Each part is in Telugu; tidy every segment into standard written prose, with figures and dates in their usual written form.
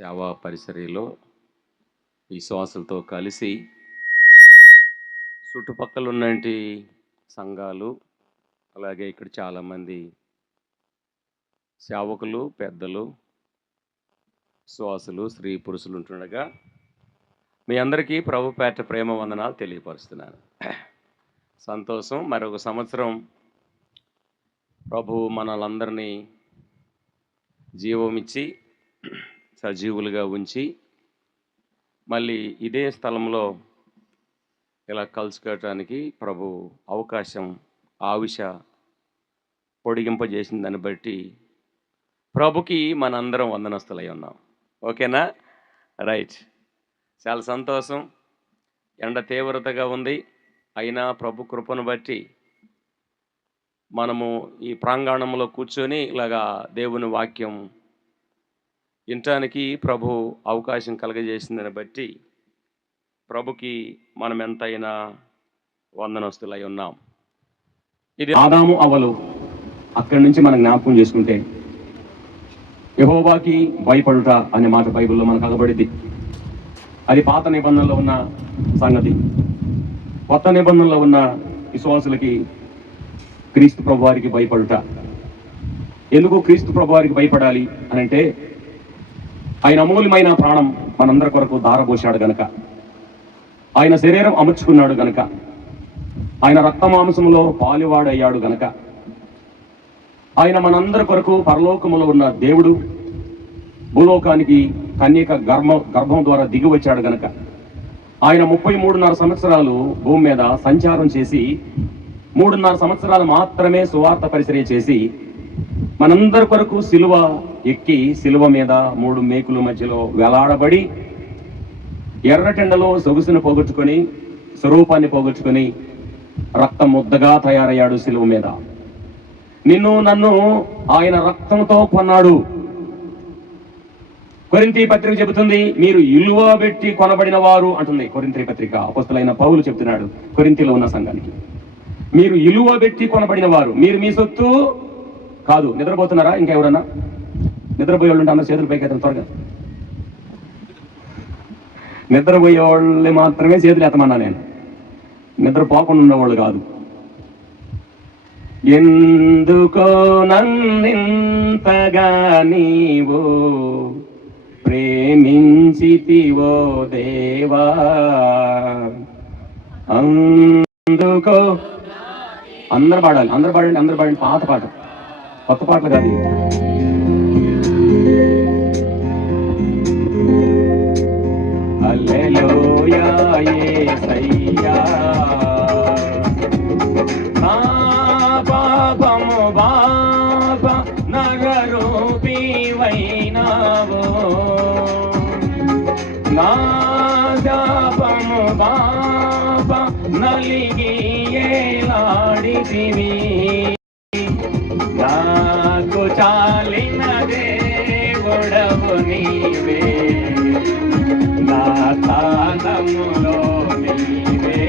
సేవా పరిసరలో విశ్వాసులతో కలిసి చుట్టుపక్కల ఉన్నటి సంఘాలు, అలాగే ఇక్కడ చాలామంది సేవకులు, పెద్దలు, విశ్వాసులు, స్త్రీ పురుషులు ఉంటుండగా మీ అందరికీ ప్రభు పేట ప్రేమ వందనాలు తెలియపరుస్తున్నాను. సంతోషం. మరొక సంవత్సరం ప్రభు మనలందరినీ జీవమిచ్చి సజీవులుగా ఉంచి మళ్ళీ ఇదే స్థలంలో ఇలా కలుసుకోవటానికి ప్రభు అవకాశం పొడిగింపజేసిన దాన్ని బట్టి ప్రభుకి మనందరం వందనస్తులై ఉన్నాం. ఓకేనా? రైట్. చాలా సంతోషం. ఎండ తీవ్రతగా ఉంది, అయినా ప్రభు కృపను బట్టి మనము ఈ ప్రాంగణంలో కూర్చొని ఇలాగా దేవుని వాక్యం వినటానికి ప్రభు అవకాశం కలగజేసిందని బట్టి ప్రభుకి మనం ఎంతైనా వందనస్తులై ఉన్నాం. ఇది ఆదాము అవ్వలు అక్కడి నుంచి మనం జ్ఞాపకం చేసుకుంటే యెహోవాకి భయపడుట అనే మాట బైబిల్లో మనకు అగబడింది. అది పాత నిబంధనలో ఉన్న సంగతి. కొత్త నిబంధనలో ఉన్న విశ్వాసులకి క్రీస్తు ప్రభు వారికి భయపడుట. ఎందుకు క్రీస్తు ప్రభు వారికి భయపడాలి అని అంటే, ఆయన అమూల్యమైన ప్రాణం మనందరి కొరకు ధారపోశాడు గనక, ఆయన శరీరం అమర్చుకున్నాడు గనక, ఆయన రక్త మాంసములో పాలువాడయ్యాడు గనక, ఆయన మనందరి కొరకు పరలోకములో ఉన్న దేవుడు భూలోకానికి కన్యక గర్భం ద్వారా దిగి వచ్చాడు గనక, ఆయన 33.5 సంవత్సరాలు భూమి మీద సంచారం చేసి 3.5 సంవత్సరాలు మాత్రమే సువార్త పరిచర్య చేసి మనందరి కొరకు సిలువ ఎక్కి సిలువ మీద 3 మేకుల మధ్యలో వేలాడబడి ఎర్రటెండలో సొగుసును పోగొట్టుకొని స్వరూపాన్ని పోగొట్టుకొని రక్తం ముద్దగా తయారయ్యాడు సిలువ మీద. నిన్ను నన్ను ఆయన రక్తంతో కొన్నాడు. కొరింథీ పత్రిక చెబుతుంది, మీరు ఇలువ పెట్టి కొనబడిన వారు అంటుంది. కొరింథీ పత్రిక అపొస్తలుడైన పౌలు చెప్తున్నాడు కొరింథీలో ఉన్న సంఘానికి, మీరు ఇలువ పెట్టి కొనబడిన వారు, మీరు మీ సొత్తు కాదు. నిద్రపోతున్నారా? ఇంకెవరన్నా నిద్రపోయే వాళ్ళు ఉంటే అందరూ చేతులు పైకి త్వరగా. నిద్రపోయే వాళ్ళని మాత్రమే చేతులు ఎత్తమన్నా నేను, నిద్రపోకుండా ఉన్నవాళ్ళు కాదు. ఎందుకో నన్నింతగా నీవు ప్రేమించితివో దేవా, అందుకో. అందరు పాడాలి, అందరు పాడండి. పాత పాట, కొత్త పాటలు కాదు. హల్లెలూయా యేసయ్యా, నా పాపము బాప నరరూపివైనావు, నా శాపము బాప నలిగి ఏలాడితివి, నాకు చాలిన దేవుడవు నీవే, నా స్థానములో నీవే,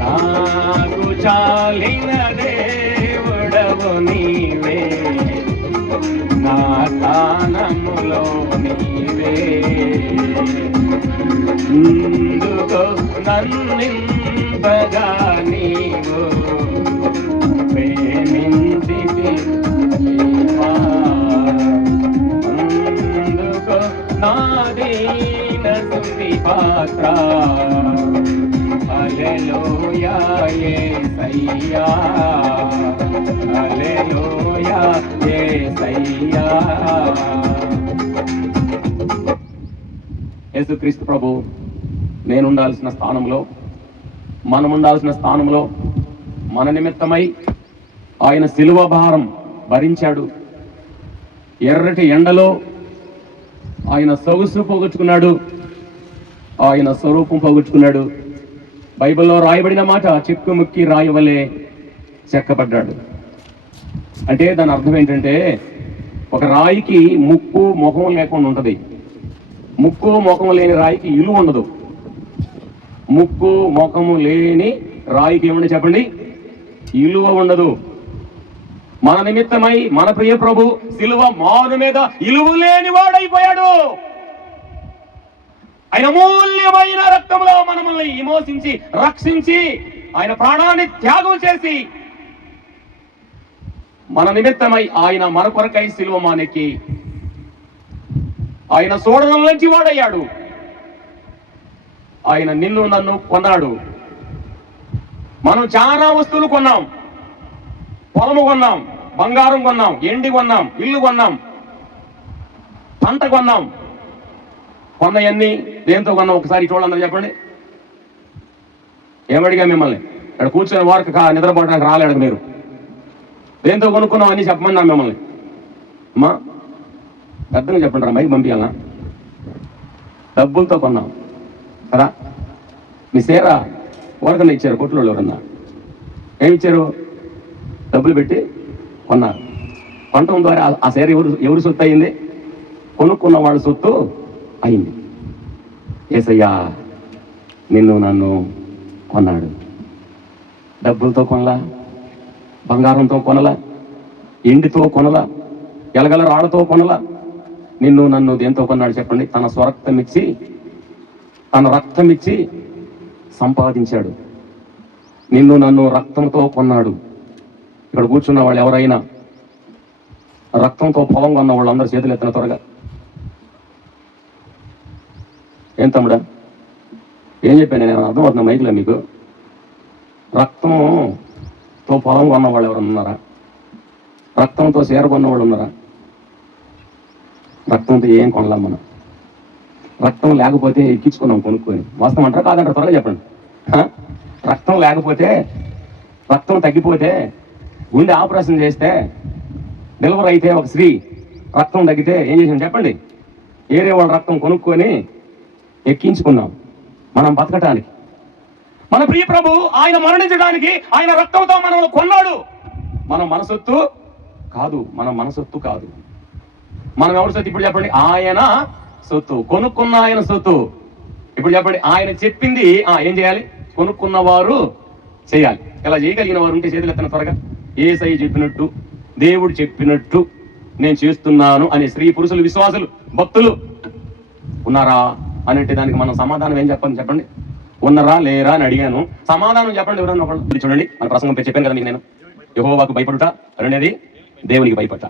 నాకు చాలిన దేవుడవు నీవే, నా స్థానములో నీవే, ముందుకు నన్నింతగా నీవు అందుకు నాదీన స్తుతి పాత్ర. హల్లెలూయా యేసయ్యా, హల్లెలూయా యేసయ్యా. యేసుక్రీస్తు ప్రభు నేనుండాల్సిన స్థానంలో, మనం ఉండాల్సిన స్థానంలో మన నిమిత్తమై ఆయన సిలువ భారం భరించాడు. ఎర్రటి ఎండలో ఆయన సొగసు పోగొట్టుకున్నాడు, ఆయన స్వరూపం పోగొట్టుకున్నాడు. బైబిల్లో రాయబడిన మాట, చెక్కుముక్కి రాయవలే చెక్కబడ్డాడు. అంటే దాని అర్థం ఏంటంటే, ఒక రాయికి ముక్కు ముఖం లేకుండా ఉంటుంది. ముక్కు ముఖం లేని రాయికి ఇలువ ఉండదు. ముక్కు ముఖము లేని రాయికి ఏముండే చెప్పండి? ఇలువ ఉండదు. మన నిమిత్తమై మన ప్రియ ప్రభు సిలువ మాను మీద ఇలువలేని వాడైపోయాడు. ఆయన అమూల్యమైన రక్తంలో మనల్ని విమోచించి రక్షించి ఆయన ప్రాణాన్ని త్యాగం చేసి మన నిమిత్తమై ఆయన మన కొరకై సిలువ మానెక్కి ఆయన సోదరుల నుంచి వాడయ్యాడు. ఆయన నిన్ను నన్ను కొన్నాడు. మనం చాలా వస్తువులు కొన్నాం. పొలము కొన్నాం, బంగారం కొన్నాం, ఎండి కొన్నాం, ఇల్లు కొన్నాం, పంట కొన్నాం. కొన్నయన్నీ దేంతో కొన్నాం? ఒకసారి చూడండి, చెప్పండి. ఏమడిగా మిమ్మల్ని? ఇక్కడ కూర్చొని వారికి నిద్రపోవడానికి రాలేడు మీరు. దేంతో కొనుక్కున్నాం అని చెప్పమన్నా మిమ్మల్ని. అమ్మా పెద్దగా చెప్పండి రా, మైకి పంపించాలా? డబ్బులతో కొన్నాం కదా. మీ సేరా ఎవరికన్నా ఇచ్చారు? కొట్లు ఎవరన్నా ఏమిచ్చారు? డబ్బులు పెట్టి కొన్నారు. కొనటం ద్వారా ఆ సేర ఎవరు సొత్తు అయింది? కొనుక్కున్న వాళ్ళ సొత్తు అయింది. యేసయ్యా నిన్ను నన్ను కొన్నాడు. డబ్బులతో కొనలా, బంగారంతో కొనలా, ఎండితో కొనలా, ఎలగల రాళ్ళతో కొనలా. నిన్ను నన్ను దేంతో కొన్నాడు చెప్పండి? తన స్వరక్తం ఇచ్చి, తన రక్తం ఇచ్చి సంపాదించాడు. నిన్ను నన్ను రక్తంతో కొన్నాడు. ఇక్కడ కూర్చున్న వాళ్ళు ఎవరైనా రక్తంతో పొలం కొన్న వాళ్ళు అందరూ చేతులు ఎత్తిన త్వరగా. ఏం తమ్ముడా, ఏం చెప్పాను నేను? అర్థమవుతున్నా మైకులో మీకు? రక్తంతో పొలం కొన్న వాళ్ళు ఎవరన్నా ఉన్నారా? రక్తంతో చీర కొన్న వాళ్ళు ఉన్నారా? రక్తంతో ఏం కొనలేం మనం. రక్తం లేకపోతే ఎక్కించుకున్నాం కొనుక్కొని. వాస్తవం అంటారా కాదంటారా? త్వరగా చెప్పండి. రక్తం లేకపోతే, రక్తం తగ్గిపోతే, గుండె ఆపరేషన్ చేస్తే, డెలివరీ అయితే ఒక స్త్రీ రక్తం తగ్గితే ఏం చేసాం చెప్పండి? ఏరే వాళ్ళ రక్తం కొనుక్కొని ఎక్కించుకున్నాం మనం బతకటానికి. మన ప్రియ ప్రభు ఆయన మరణించడానికి ఆయన రక్తంతో మనం కొన్నాడు. మనం మన సొత్తు కాదు, మనం మన సొత్తు కాదు. మనం ఎవరి సొత్తు? ఇప్పుడు చెప్పండి. ఆయన సొత్తు, కొనుక్కున్న ఆయన సొత్తు. ఇప్పుడు చెప్పండి, ఆయన చెప్పింది ఏం చేయాలి? కొనుక్కున్న వారు చేయాలి. ఇలా చేయగలిగిన వారు ఉంటే చేతులు ఎత్తన త్వరగా. యేసయ్య చెప్పినట్టు, దేవుడు చెప్పినట్టు నేను చేస్తున్నాను అనే స్త్రీ పురుషులు, విశ్వాసులు, భక్తులు ఉన్నారా అని అంటే దానికి మనం సమాధానం ఏం చెప్పండి? చెప్పండి. ఉన్నారా లేరా అని అడిగాను. సమాధానం చెప్పండి ఎవరన్నా ఒకళ్ళు. చూడండి, మన ప్రసంగం చెప్పాను కదా మీకు నేను. యెహోవాకు భయపడుట, రెండేది దేవునికి భయపడుట.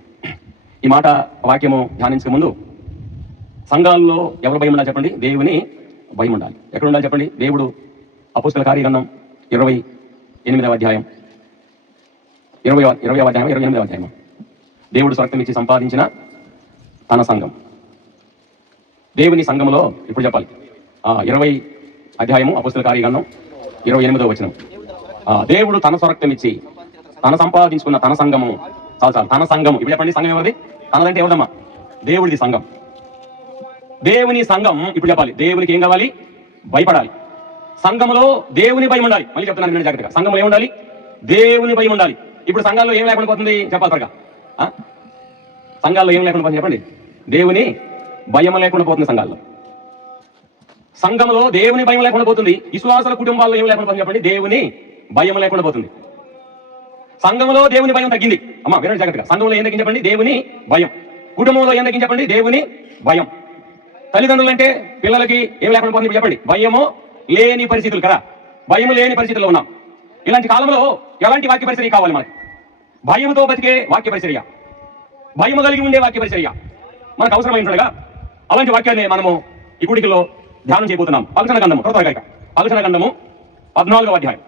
ఈ మాట వాక్యము ధ్యానించక ముందు సంఘాల్లో ఎవరు భయం ఉండాలి చెప్పండి? దేవుని భయం ఉండాలి. ఎక్కడ ఉండాలి చెప్పండి? దేవుడు అపోస్తల కార్యగ్రంథం 28వ అధ్యాయం 28వ అధ్యాయం. దేవుడు స్వర్గం ఇచ్చి సంపాదించిన తన సంఘం, దేవుని సంఘములో ఇప్పుడు చెప్పాలి 20 అధ్యాయము అపోస్తల కార్యగ్రంథం 28వ వచనం. దేవుడు తన స్వర్గం ఇచ్చి తన సంపాదించుకున్న తన సంఘము, చాలు తన సంఘము. ఇప్పుడు చెప్పండి, సంఘం ఎవరిది? తనదంటే ఎవరమ్మా? దేవుడిది సంఘం. దేవుని సంఘం. ఇప్పుడు చెప్పాలి, దేవునికి ఏం కావాలి? భయపడాలి. సంఘములో దేవుని భయం ఉండాలి. మళ్ళీ చెప్తున్నాను నేను జాగ్రత్తగా. సంఘంలో ఏముండాలి? దేవుని భయం ఉండాలి. ఇప్పుడు సంఘాల్లో ఏం లేకుండా పోతుంది చెప్పాలి త్వరగా. సంఘాల్లో ఏం లేకుండా పోతుంది చెప్పండి? దేవుని భయం లేకుండా పోతుంది సంఘాల్లో. సంఘంలో దేవుని భయం లేకుండా పోతుంది. విశ్వాసుల కుటుంబాల్లో ఏం లేకుండా పోతుంది చెప్పండి? దేవుని భయం లేకుండా పోతుంది. సంఘంలో దేవుని భయం తగ్గింది. అమ్మా వినండి జాగ్రత్తగా. సంఘంలో ఏం తగ్గింది చెప్పండి? దేవుని భయం. కుటుంబంలో ఏం తగ్గింది చెప్పండి? దేవుని భయం. తల్లిదండ్రులు అంటే పిల్లలకి ఏం లేకుండా పోతుంది చెప్పండి? భయము లేని పరిస్థితులు కదా. భయం లేని పరిస్థితుల్లో ఉన్నాం. ఇలాంటి కాలంలో ఎలాంటి వాక్య పరిచర్య కావాలి మనకి? భయంతో బతికే వాక్య పరిచర్య, భయము కలిగి ఉండే వాక్య పరిచర్య మనకు అవసరమై ఉంటుండగా అలాంటి వాక్యాన్ని మనము ఈ కూడికలో ధ్యానం చేయబోతున్నాం. ప్రకటన గ్రంథము, ప్రకటన గ్రంథము 14వ అధ్యాయం.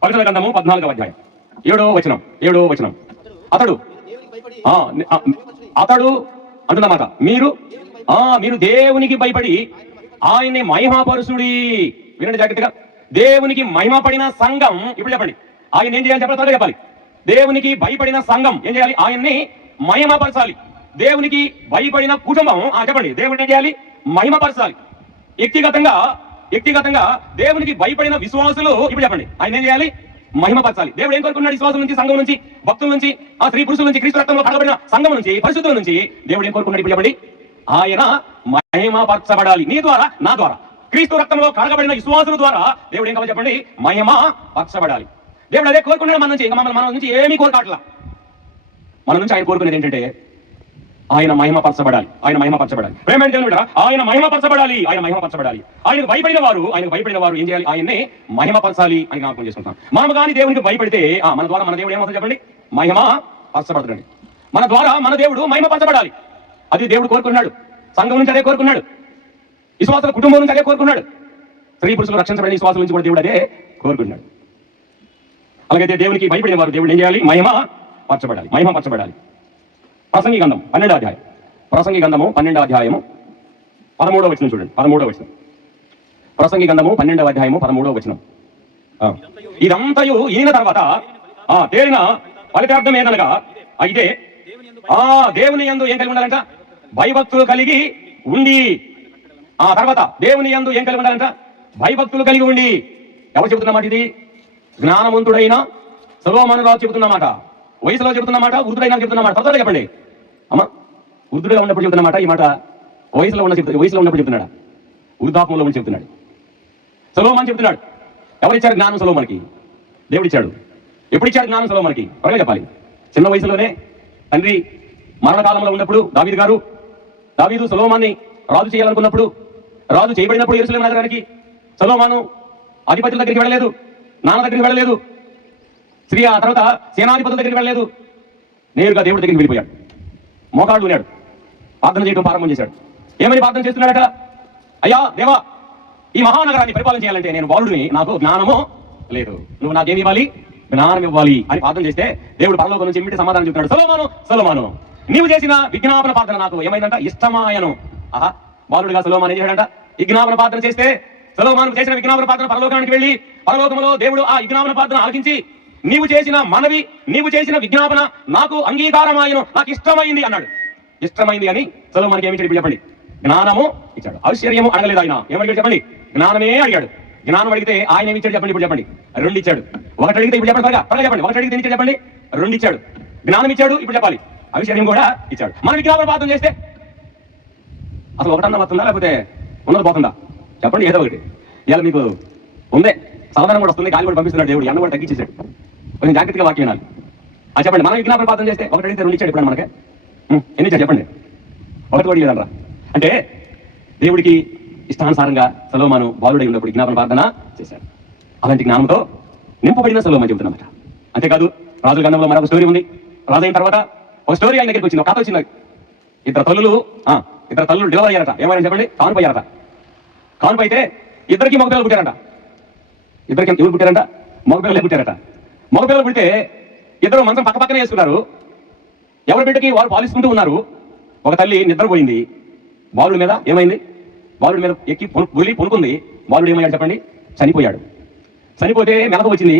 ప్రకటన గ్రంథము 14వ అధ్యాయం 7వ వచనం. అతడు అంటున్నమాట, మీరు దేవునికి భయపడి ఆయన్ని మహిమపరుచుడి. వినండి జాగ్రత్తగా. దేవునికి మహిమపడిన సంఘం. ఇప్పుడు చెప్పండి, ఆయన ఏం చేయాలి చెప్పాలి? చెప్పాలి. దేవునికి భయపడిన సంఘం ఏం చేయాలి? ఆయన్ని మహిమపరచాలి. దేవునికి భయపడిన కుటుంబం చెప్పండి, దేవుడిని ఏం చేయాలి? మహిమపరచాలి. వ్యక్తిగతంగా దేవునికి భయపడిన విశ్వాసులు ఇప్పుడు చెప్పండి, ఆయన ఏం చేయాలి? మహిమపరచాలి. దేవుడు ఏం కోరుకున్నాడు? విశ్వాసం నుంచి, సంఘం నుంచి, భక్తుల నుంచి, స్త్రీ పురుషుల నుంచి, క్రీస్తు రక్తంలో కడగబడిన సంఘం నుంచి, పరిశుద్ధుల నుంచి దేవుడు ఏం కోరుకున్నాడు? ఇప్పుడు చెప్పండి, ఆయన మహిమపరచబడాలి. నీ ద్వారా, నా ద్వారా, క్రీస్తు రక్తంలో కడగబడిన విశ్వాసుల ద్వారా దేవుడు ఏం కావాలి చెప్పండి? మహిమపరచబడాలి. దేవుడు అదే కోరుకున్నాడు మన నుంచి. మన నుంచి ఏమీ కోరుకోవట్లా. మన నుంచి ఆయన కోరుకునేది ఏంటంటే ఆయన మహిమపరచబడాలి, ఆయన మహిమపరచబడాలి. ప్రేమైన దేవుని బిడ్డలారా, ఆయన మహిమపరచబడాలి, ఆయన మహిమపరచబడాలి. ఆయనకు భయపడిన వారు ఏం చేయాలి? ఆయన్ని మహిమపరచాలి అని జ్ఞాపకం చేసుకుంటాం. మనం కానీ దేవునికి భయపడితే మన ద్వారా మన దేవుడు ఏమవుతుంది చెప్పండి? మహిమ పరచబడతాడండి. మన ద్వారా మన దేవుడు మహిమపరచబడాలి. అది దేవుడు కోరుకున్నాడు. సంఘం నుంచి అదే కోరుకున్నాడు. విశ్వాసుల కుటుంబం నుంచి అదే కోరుకున్నాడు. స్త్రీ పురుషులు రక్షించబడిన విశ్వాసం నుంచి కూడా దేవుడు అదే కోరుకున్నాడు. అలాగైతే దేవునికి భయపడిన వారు దేవుడు ఏం చేయాలి? మహిమపరచబడాలి, మహిమపరచబడాలి. ప్రసంగి గ్రంథం 12వ అధ్యాయం, ప్రసంగి గ్రంథము 12వ అధ్యాయము 13వ వచనం చూడండి. 13వ వచనం, ప్రసంగి గ్రంథము 12వ అధ్యాయము 13వ వచనం. ఇదంతయు ఈయన తర్వాత తేలిన ఫలితార్థం ఏదనగా అయితే దేవుని యందు ఏం కలిగి ఉండాలంట? భయభక్తులు కలిగి ఉండి. ఆ తర్వాత దేవుని యందు ఏం కలిగి ఉండాలంట? భయభక్తులు కలిగి ఉండి. ఎవరు చెబుతున్నమాట ఇది? జ్ఞానవంతుడైన సొలొమోను రాజు చెబుతున్నమాట. వయసులో చెబుతున్నమాట, వృద్ధుడైనా చెబుతున్నమాట. త్వరగా చెప్పండి అమ్మా. వృద్ధుడిగా ఉన్నప్పుడు చెబుతున్నమాట ఈ మాట, వయసులో ఉన్నప్పుడు చెబుతున్నాడా? వృద్ధాత్మంలో ఉండి చెబుతున్నాడు. సొలొమోను చెబుతున్నాడు. ఎవరిచ్చారు జ్ఞానం సొలొమోనుకి? దేవుడిచ్చాడు. ఎప్పుడు ఇచ్చాడు జ్ఞానం సొలొమోనుకి? త్వరగా చెప్పాలి. చిన్న వయసులోనే తండ్రి మరణకాలంలో ఉన్నప్పుడు దావీదు సొలొమోనుని రాజు చేయాలనుకున్నప్పుడు, రాజు చేయబడినప్పుడు యెరూషలేము నగరానికి సొలొమోను అధిపతుల దగ్గరికి వెళ్ళలేదు, నాన్న దగ్గరికి వెళ్ళలేదు, ఆ తర్వాత సేనాధిపతుల దగ్గరికి వెళ్ళలేదు. నేరుగా దేవుడి దగ్గరికి వెళ్ళిపోయాడు. మోకాళ్ళు ఉన్నాడు, ప్రార్థన చేయడం ప్రారంభం చేశాడు. ఏమని ప్రార్థన చేస్తున్నాడట? అయ్యా దేవా, ఈ మహానగరాన్ని పరిపాలన చేయాలంటే నేను బాలుడిని, నాకు జ్ఞానము లేదు, నువ్వు నాకేమి ఇవ్వాలి? జ్ఞానం ఇవ్వాలి అని ప్రార్థన చేస్తే దేవుడు పరలోకం నుంచి ఇమ్మటి సమాధానం చెప్తున్నాడు. సొలొమోను నీవు చేసిన విజ్ఞాపన ప్రార్థన నాకు ఏమైందంట? ఇష్టమాయను. బాలుడిగా సొలొమోను ఏం చేశాడంట? విజ్ఞాపన ప్రార్థన చేస్తే సొలొమోను చేసిన విజ్ఞాపన ప్రార్థన పరలోకానికి వెళ్ళి పరలోకంలో దేవుడు ఆ విజ్ఞాపన ప్రార్థన ఆలకించి నీవు చేసిన మనవి, నీవు చేసిన విజ్ఞాపన నాకు అంగీకారమాయను, నాకు ఇష్టమైంది అన్నాడు. ఇష్టమైంది అని సొలొమోనుకి ఏమి ఇచ్చాడు చెప్పండి? జ్ఞానము ఇచ్చాడు. ఐశ్వర్యము అడగలేదు ఆయన. ఏమడిగాడు చెప్పండి? జ్ఞానమే అడిగాడు. జ్ఞానం అడిగితే ఆయన ఏమి ఇచ్చాడు చెప్పండి? ఇప్పుడు చెప్పండి. 2 ఇచ్చాడు. ఒకటి అడిగితే ఇప్పుడు చెప్పండి, త్వరగా చెప్పండి. ఒకటి అడిగితే ఇచ్చాడు చెప్పండి? 2 ఇచ్చాడు. జ్ఞానం ఇచ్చాడు, ఇప్పుడు చెప్పాలి. ఐశ్వర్యం కూడా ఇచ్చాడు. మన విజ్ఞాపన ప్రార్థన చేస్తే అసలు ఒకటన్నా వస్తుందా లేకపోతే ఉన్నది పోతుందా? చెప్పండి, ఏదో ఒకటి. ఇవాళ మీకు ఉందే సాధారణ కూడా వస్తుంది, గాలి కూడా పంపిస్తున్నాడు దేవుడు, ఎండ కూడా తగ్గించేశాడు. కొంచెం జాగ్రత్తగా వాక్యం వినాలి. చెప్పండి, మనం విజ్ఞాపన ప్రార్థన చేస్తే ఒకటి అడిగితే 2 ఇచ్చాడు. ఇప్పుడు మనకి ఎన్ని ఇచ్చాడు చెప్పండి? ఒకటి కూడా లేదనరా. అంటే దేవుడికి ఇష్టానుసారంగా సొలొమోను బాలుడై ఉన్నప్పుడు విజ్ఞాపన ప్రార్థన చేశాడు. అలాంటి జ్ఞానంతో నింపబడిన సొలొమోను చెబుతున్నమాట. అంతేకాదు రాజుల గ్రంథంలో మరొక స్టోరీ ఉంది. రాజు అయిన తర్వాత ఒక స్టోరీ ఆయన దగ్గరికి వచ్చింది, ఒక కథ వచ్చింది. ఇద్దరు తల్లులు డెలివరీ అయ్యారట. ఏమైనా చెప్పండి? కానుపు అయ్యారట. కానుపు అయితే ఇద్దరికి మగపిల్లలు పుట్టారంట. ఇద్దరికి ఎవరు పుట్టారంట? మగపిల్లలే పుట్టారట. మగపిల్లలు పుడితే ఇద్దరు మంచం పక్క పక్కనే వేసుకున్నారు. ఎవరి బిడ్డకి వారు పాలిస్తుంటూ ఉన్నారు. ఒక తల్లి నిద్రపోయింది. బాలుడి మీద ఏమైంది? బాలుడి మీద ఎక్కి పొనుకుంది. బాలుడు ఏమయ్యాడు చెప్పండి? చనిపోయాడు. చనిపోతే మెలకు వచ్చింది.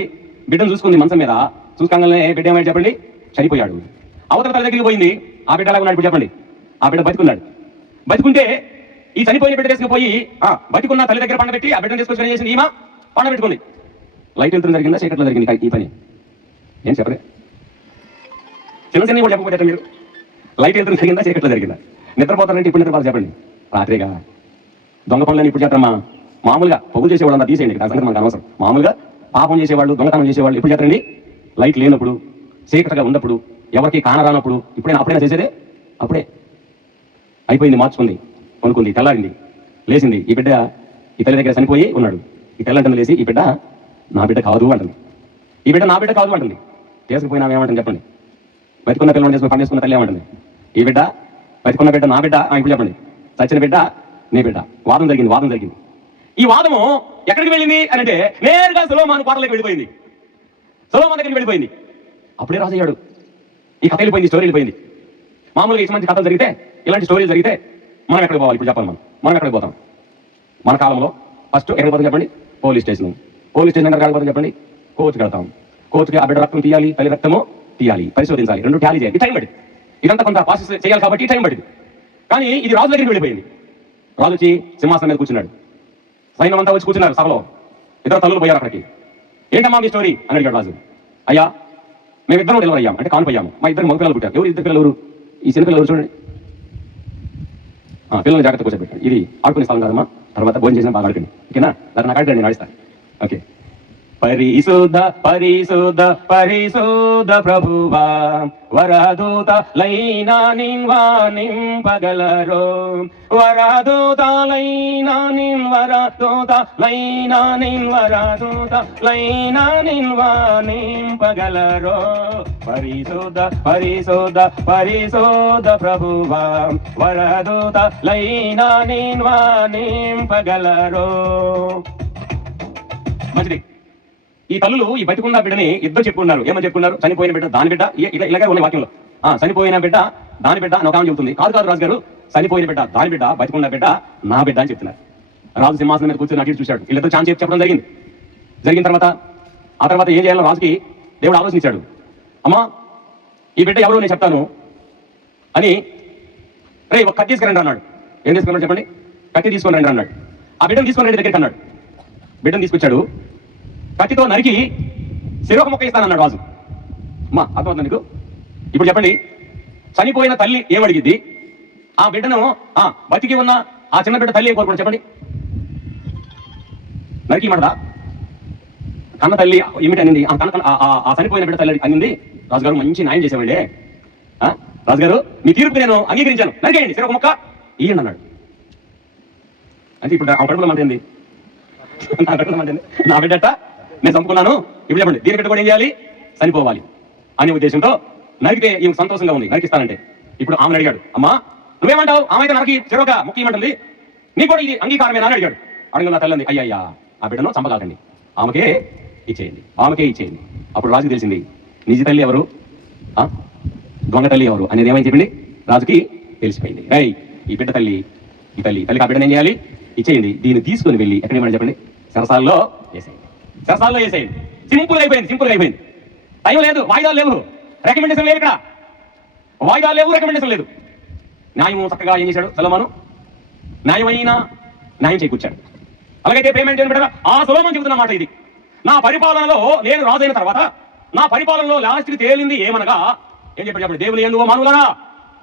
బిడ్డను చూసుకుంది మంచం మీద. చూసుకోగానే బిడ్డ ఏమయ్యాడు చెప్పండి? చనిపోయాడు. అవతల తల్లి దగ్గరికి పోయింది. ఆ బిడ్డ ఎలా ఉన్నాడు ఇప్పుడు చెప్పండి? ఆ బిడ్డ బతికున్నాడు. బతికుంటే ఈ చనిపోయిన బిడ్డ తీసుకుపోయి బతికున్న తల్లి దగ్గర పండబెట్టి ఆ బిడ్డను తీసుకొచ్చి చేసింది ఈమె పండబెట్టుకుంది. లైట్ వెళ్తున్న జరిగిందా చీకట్లో జరిగింది ఈ పని? ఏం చెప్పలే. చిన్న కూడా చెప్పకపోతే మీరు లైట్ వెళ్తున్న జరిగిందా చీకట్లో జరిగిందా? నిద్రపోతారంటే ఇప్పుడు నిద్రపోతారు చెప్పండి? రాత్రిగా దొంగ పనులని ఇప్పుడు చేస్తారమ్మా. మామూలుగా పొగులు చేసేవాళ్ళు అంతా తీసేయండి, ఆ సంగతి మనకు అనవసరం. మామూలుగా పాపం చేసేవాళ్ళు, దొంగతనం చేసేవాళ్ళు ఎప్పుడు చేస్తారండి? లైట్ లేనప్పుడు, చీకటగా ఉన్నప్పుడు, ఎవరికి కానరానప్పుడు. అప్పుడైనా చేసేదే అప్పుడే. అయిపోయింది, మార్చుకుంది, కొనుక్కుంది, తెల్లారింది, లేచింది. ఈ బిడ్డ ఈ తల్లి దగ్గర చనిపోయి ఉన్నాడు. ఈ తెల్లంటుంది లేచి ఈ బిడ్డ నా బిడ్డ కాదు అంటుంది. ఈ బిడ్డ నా బిడ్డ కాదు అంటుంది. చేసుకుపోయినా ఏమంటుంది చెప్పండి? బతికున్న పిల్లలు చేసుకుని పండేసుకున్న తల్లి ఏమంటుంది? ఈ బిడ్డ బతికున్న బిడ్డ నా బిడ్డ. ఇప్పుడు చెప్పండి, చచ్చిన బిడ్డ నీ బిడ్డ. వాదం జరిగింది. ఈ వాదము ఎక్కడికి వెళ్ళింది అని అంటే నేరుగా సొలొమోను కోటలోకి వెళ్ళిపోయింది. సొలొమోను దగ్గరికి వెళ్ళిపోయింది. అప్పుడే రాజు అయ్యాడు. ఈ కథ వెళ్ళిపోయింది, స్టోరీ వెళ్ళిపోయింది. మామూలుగా ఇటువంటి కథలు జరిగితే, ఇలాంటి స్టోరీలు జరిగితే మనం ఎక్కడికి పోవాలి? ఇప్పుడు చెప్పాలి. మనం ఎక్కడికి పోతాం? మన కాలంలో ఫస్ట్ ఎక్కడికి పోతాం చెప్పండి? పోలీస్ స్టేషన్ దగ్గర పోతాం చెప్పండి? కోర్టుకి వెళ్తాం. కోర్టుకి ఆ బిడ్డ రక్తం తీయాలి, తల్లి రక్తము తీయాలి, పరిశోధించాలి, 2 టాలీ చేయాలి. టైం పడింది. ఇదంతా కొంత ప్రాసెస్ చేయాలి కాబట్టి టైం పడింది. కానీ ఇది రాజు దగ్గరికి వెళ్ళిపోయింది. రాజు వచ్చి సింహాసనం మీద కూర్చున్నాడు. సైన్యం అంతా వచ్చి కూర్చున్నారు సభలో. ఇద్దరు తల్లులు పోయారు అక్కడికి. ఏంటమ్మా మీ స్టోరీ అని అడిగాడు రాజు. అయ్యా మేమిద్దరం డెలివరీ అయ్యాం, అంటే కానిపోయాము. మా ఇద్దరు మగ పిల్లలు పుట్టారు. ఎవరు ఇద్దరు పిల్లలు? ఈ చిన్న పిల్లలు చూడండి. పిల్లల్ని జాగ్రత్త కూర్చోబెట్టాడు. ఇది ఆడుకునే స్థలం కాదమ్మా, తర్వాత భోజనం చేసిన బాగా ఆడుకోండి, ఓకేనా? దాన్ని నాకు ఆడుకోండి, నేను ఆడిస్తాను. ఓకే, పరిశుద్ధ పరిశుద్ధ పరిశుద్ధ ప్రభువా వరదూతలైనా నిన్వా నింపగలరో వరదూతలైనా నిన్వా నింపగలరో పరిశుద్ధ పరిశుద్ధ పరిశుద్ధ ప్రభువా వరదూతలైనా నిన్వా నింపగలరో. మంచిది. ఈ తల్లులు ఈ బతికున్న బిడ్డని ఇద్దరు చెప్పుకున్నారు. ఏమని చెప్పుకున్నారు? చనిపోయిన బిడ్డ దాని బిడ్డ, ఇలాగే ఉన్నాయి వాక్యంలో. చనిపోయిన బిడ్డ దాని బిడ్డ అని ఒక ఆమె చెబుతుంది. కాదు రాజు గారు, చనిపోయిన బిడ్డ దాని బిడ్డ, బతికున్న బిడ్డ నా బిడ్డ అని చెప్తున్నారు. రాజు సింహాసనం మీద కూర్చొని అటు చూశాడు. వీళ్ళతో ఛాన్స్ చెప్పడం జరిగిన తర్వాత ఏం చేయాలో రాజుకి దేవుడు ఆలోచించాడు. అమ్మా ఈ బిడ్డ ఎవరో నేను చెప్తాను అని రే ఒక కత్తి తీసుకురండి అన్నాడు. ఏం తీసుకున్నాడు చెప్పండి? కత్తి తీసుకొని రండి అన్నాడు. ఆ బిడ్డను తీసుకొని రండి దగ్గరికి అన్నాడు. బిడ్డను తీసుకొచ్చాడు. కత్తితో నరికి శిరోక మొక్క ఇస్తానన్నాడు రాజు. అమ్మా అర్థమవుతుంది నీకు? ఇప్పుడు చెప్పండి, చనిపోయిన తల్లి ఏమడిగిద్ది? ఆ బిడ్డను బతికి ఉన్న ఆ చిన్న బిడ్డ తల్లి ఏం కోరుకోండి చెప్పండి? నరికి మడదా? కన్న తల్లి ఏమిటి అనింది? ఆ చనిపోయిన బిడ్డ తల్లి అనింది, రాజుగారు మంచి న్యాయం చేసేవాడే, రాజుగారు మీ తీర్పు నేను అంగీకరించాను, నరికేయండి శిరోక మొక్క ఇయ్యండి అన్నాడు. అంటే ఇప్పుడు ఆ కడుపులో మాట ఏంది? నా బిడ్డట నేను చంపుకున్నాను, ఇప్పుడు చెప్పండి దీని బిడ్డ కూడా ఏం చేయాలి? చనిపోవాలి అనే ఉద్దేశంతో నరికితే ఈమె సంతోషంగా ఉంది, నరికిస్తానంటే. ఇప్పుడు ఆమెను అడిగాడు, అమ్మా నువ్వేమంటావు? ఆమె అయితే నరికి చెరొక ముక్కి ఇవ్వమంటుంది, నీ కూడా ఇది అంగీకారమేనా అని అడిగాడు. అడిగిన నా తల్లి అయ్యా ఆ బిడ్డను చంపగాకండి, ఆమెకే ఇచ్చేయండి. అప్పుడు రాజుకి తెలిసింది నిజ తల్లి ఎవరు, దొంగ తల్లి ఎవరు అనేది ఏమైంది చెప్పండి? రాజుకి తెలిసిపోయింది. ఈ బిడ్డ తల్లికి ఆ బిడ్డను ఏం చేయాలి? ఇచ్చేయండి. దీన్ని తీసుకొని వెళ్ళి ఎక్కడ ఏమని చెప్పండి? సరసాల్లో వేసేయండి. సింపుల్గా అయిపోయింది. టైం లేదు, వాయిదాలు లేవు, రికమెండేషన్ లేదు, ఇక్కడ వాయిదాలు లేవు, రికమెండేషన్ లేదు. న్యాయం చక్కగా ఏం చేశాడు సొలొమోను? న్యాయం చేకూర్చాడు. అలాగైతే పేమెంట్ ఏం పెట్టారా? ఆ సొలొమోను చెబుతున్న మాట ఇది. నా పరిపాలనలో నేను రాజైన తర్వాత నా పరిపాలనలో లాస్ట్కి తేలింది ఏమనగా ఏం చెప్పండి? దేవుని యందు మానవులారా,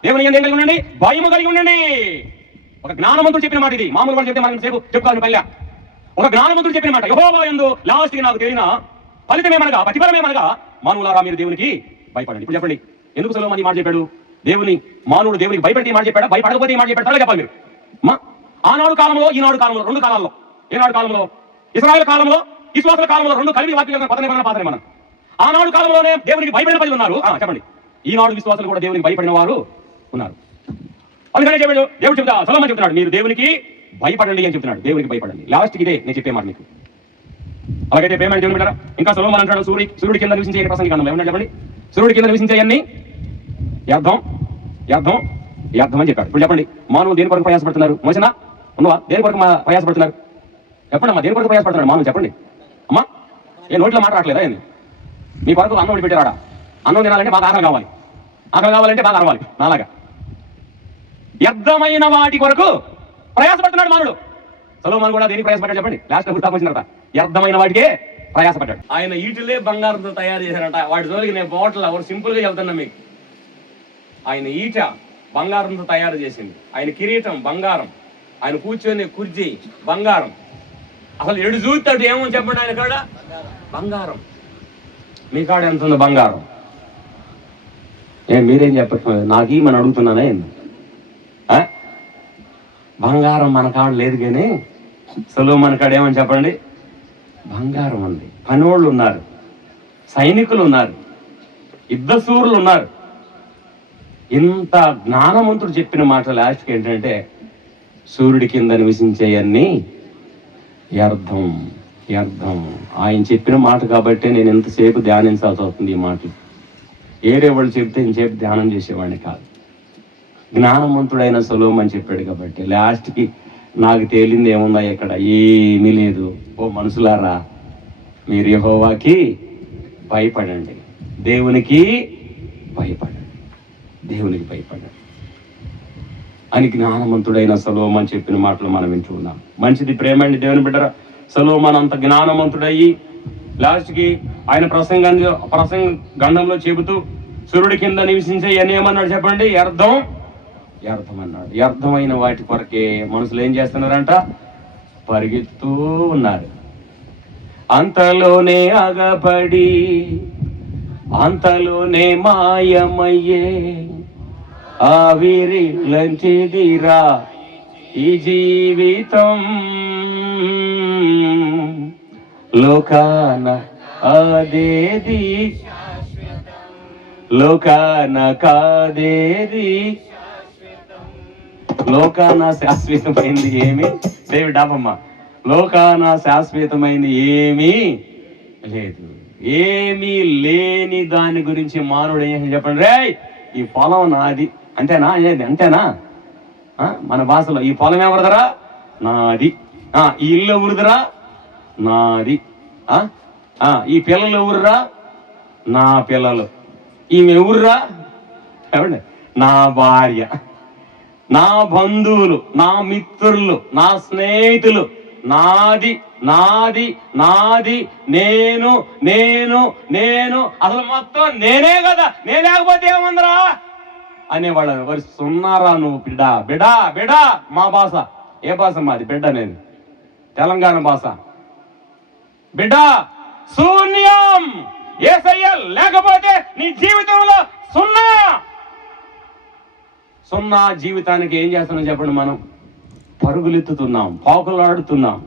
దేవుని యందు ఏం కలిగి ఉండండి? భయము కలిగి ఉండండి. ఒక జ్ఞానవంతుడు చెప్పిన మాట ఇది. మామూలు వాళ్ళు చెప్తే మనం సేపు చెప్పుకోవాలి పల్లె. ఒక జ్ఞానవంతుడు చెప్పిన మాట, యెహోవా యందు లాస్ట్కి నాకు తేలిన ఫలితమేమనగా, ప్రతిఫలమేమనగా, మానవులారా మీరు దేవునికి భయపడండి. ఇప్పుడు చెప్పండి, ఎందుకు సొలొమోను ఈ మాట చెప్పాడు? మానవుడు దేవునికి భయపడితే ఈ మాట చెప్పాడా? భయపడకపోతే ఈ మాట చెప్పాడా? చెప్పాలి మీరు. ఆనాడు కాలంలో, ఈనాడు కాలంలో, రెండు కాలాల్లో, ఈనాడు కాలంలో, ఇశ్రాయేలు కాలంలో, విశ్వాసుల కాలంలో, రెండు కలిపి వాక్యం పాతనిబంధన. ఆనాడు కాలంలోనే దేవునికి భయపడిన ప్రజలు ఉన్నారు. చెప్పండి, ఈనాడు విశ్వాసులు కూడా దేవునికి భయపడిన వారు ఉన్నారు. అందుకనే దేవుడు చెప్తా, సొలొమోను చెప్తున్నాడు మీరు దేవునికి భయపడండి అని చెప్తున్నాడు. దేవునికి భయపడండి. లాస్ట్కి ఇదే నేను చెప్పే మాట మీకు. అలాగైతే పేమెంట్ దేవుని బిడ్డరా, ఇంకా సొలొమోను అంటాడు సూర్యుడి కింద నివసించే ప్రసంగి కాలంలో ఏమన్నా చెప్పండి? సూర్యుడి కింద నివసించేయన్ని వ్యర్థం అని చెప్పాడు. ఇప్పుడు చెప్పండి, మానవులు దేని కొరకు ప్రయాసపడుతున్నారు? మోసనా ఉన్నవా? దేని కొరకు ప్రయాసపడుతున్నారు? చెప్పండి అమ్మా, దేని కొరకు ప్రయాసపడుతున్నాడు మానవులు? చెప్పండి అమ్మా. ఏ నోట్లో మాట్లాడలేదా ఏంది? మీ కొరకు అన్నం పెట్టారా? అన్నం తినాలంటే బాగా ఆకలి కావాలంటే బాగా అరవాలి. నాలాగా వ్యర్థమైన వాటి కొరకు ప్రయాసపడుతున్నాడు మానవుడు. సొలొమోను కూడా దేనికి ప్రయాసపడ్డాడు చెప్పండి? లాస్ట్ గుర్తాకు వచ్చిన తర్వాత వ్యర్థమైన వాటికే ప్రయాసపడ్డాడు. ఆయన ఈటులే బంగారంతో తయారు చేశారట. వాటి జోలికి నేను పోవట్లా, ఒక సింపుల్ గా చెబుతున్నా మీకు. ఆయన ఈట బంగారంతో తయారు చేసింది, ఆయన కిరీటం బంగారం, ఆయన కూర్చొని కుర్చీ బంగారం. అసలు ఎడు చూస్తాడు ఏమో చెప్పండి, ఆయన కాడ బంగారం. మీ కాడ ఎంత ఉంది బంగారం? మీరేం చెప్పట్లేదు, నాకు మనం అడుగుతున్నానే. బంగారం మన కాడ లేదు, కానీ సొలొమోను కాడ ఏమని చెప్పండి? బంగారం ఉంది. పనోళ్ళు ఉన్నారు, సైనికులు ఉన్నారు, యుద్ధశూరులు ఉన్నారు. ఇంత జ్ఞానవంతుడు చెప్పిన మాట లాస్ట్కి ఏంటంటే, సూర్యుడి కింద నివసించేయన్నీ వ్యర్థం. ఆయన చెప్పిన మాట కాబట్టి నేను ఎంతసేపు ధ్యానించాల్సి అవుతుంది ఈ మాటలు. ఏరే వాళ్ళు చెప్తే ఇంతసేపు ధ్యానం చేసేవాడిని కాదు. జ్ఞానవంతుడైన సొలొమోను చెప్పాడు కాబట్టి లాస్ట్కి నాకు తేలింది ఏముందా? ఇక్కడ ఏమీ లేదు. ఓ మనుషులారా, మీరు యెహోవాకి భయపడండి, దేవునికి భయపడండి అని జ్ఞానవంతుడైన సొలొమోను చెప్పిన మాటలు మనం వింటున్నాం. మంచిది ప్రేమండి దేవుని బిడ్డరా. సొలొమోను అంత జ్ఞానవంతుడయ్యి లాస్ట్కి ఆయన ప్రసంగ గంధంలో చెబుతూ సూర్యుడి కింద నివసించే ఏమన్నాడు చెప్పండి? వ్యర్థం అన్నాడు. వ్యర్థమైన వాటి కొరకే మనుషులు ఏం చేస్తున్నారంట? పరిగెత్తూ ఉన్నారు. అంతలోనే అగపడి అంతలోనే మాయమయ్యే ఆవిరి లంచిదిరా ఈ జీవితం. లోకాన అదేది లోకాన కాదేది, లోకాన శాశ్వతమైంది ఏమి దేవి డాబమ్మ, లోకాన శాశ్వతమైంది ఏమీ లేదు. ఏమీ లేని దాని గురించి మానవుడు ఏం చేసి చెప్పండి, రే ఈ పొలం నాది అంతేనా, ఏది అంతేనా? మన భాషలో ఈ పొలం ఎవరిదరా, నాది. ఈ ఇల్లు ఎవరిదిరా, నాది. ఈ పిల్లలు ఎవరురా, నా పిల్లలు. ఈమె ఎవరురా, ఏమండి, నా భార్య. నా బంధువులు, నా మిత్రులు, నా స్నేహితులు, నాది నాది నాది, నేను నేను నేను, అసలు మొత్తం నేనే కదా, నేనేకపోతే ఏముందరా అనేవాళ్ళు. మరి సున్నారా నువ్వు బిడ్డా, బిడా బిడా. మా భాష ఏ భాష మాది, బిడ్డ నేను తెలంగాణ భాష. బిడ్డా శూన్యం, యేసయ్య లేకపోతే నీ జీవితంలో సున్నా. సున్నా జీవితానికి ఏం చేస్తున్నాం చెప్పండి, మనం పరుగులెత్తుతున్నాం, పాకులాడుతున్నాం.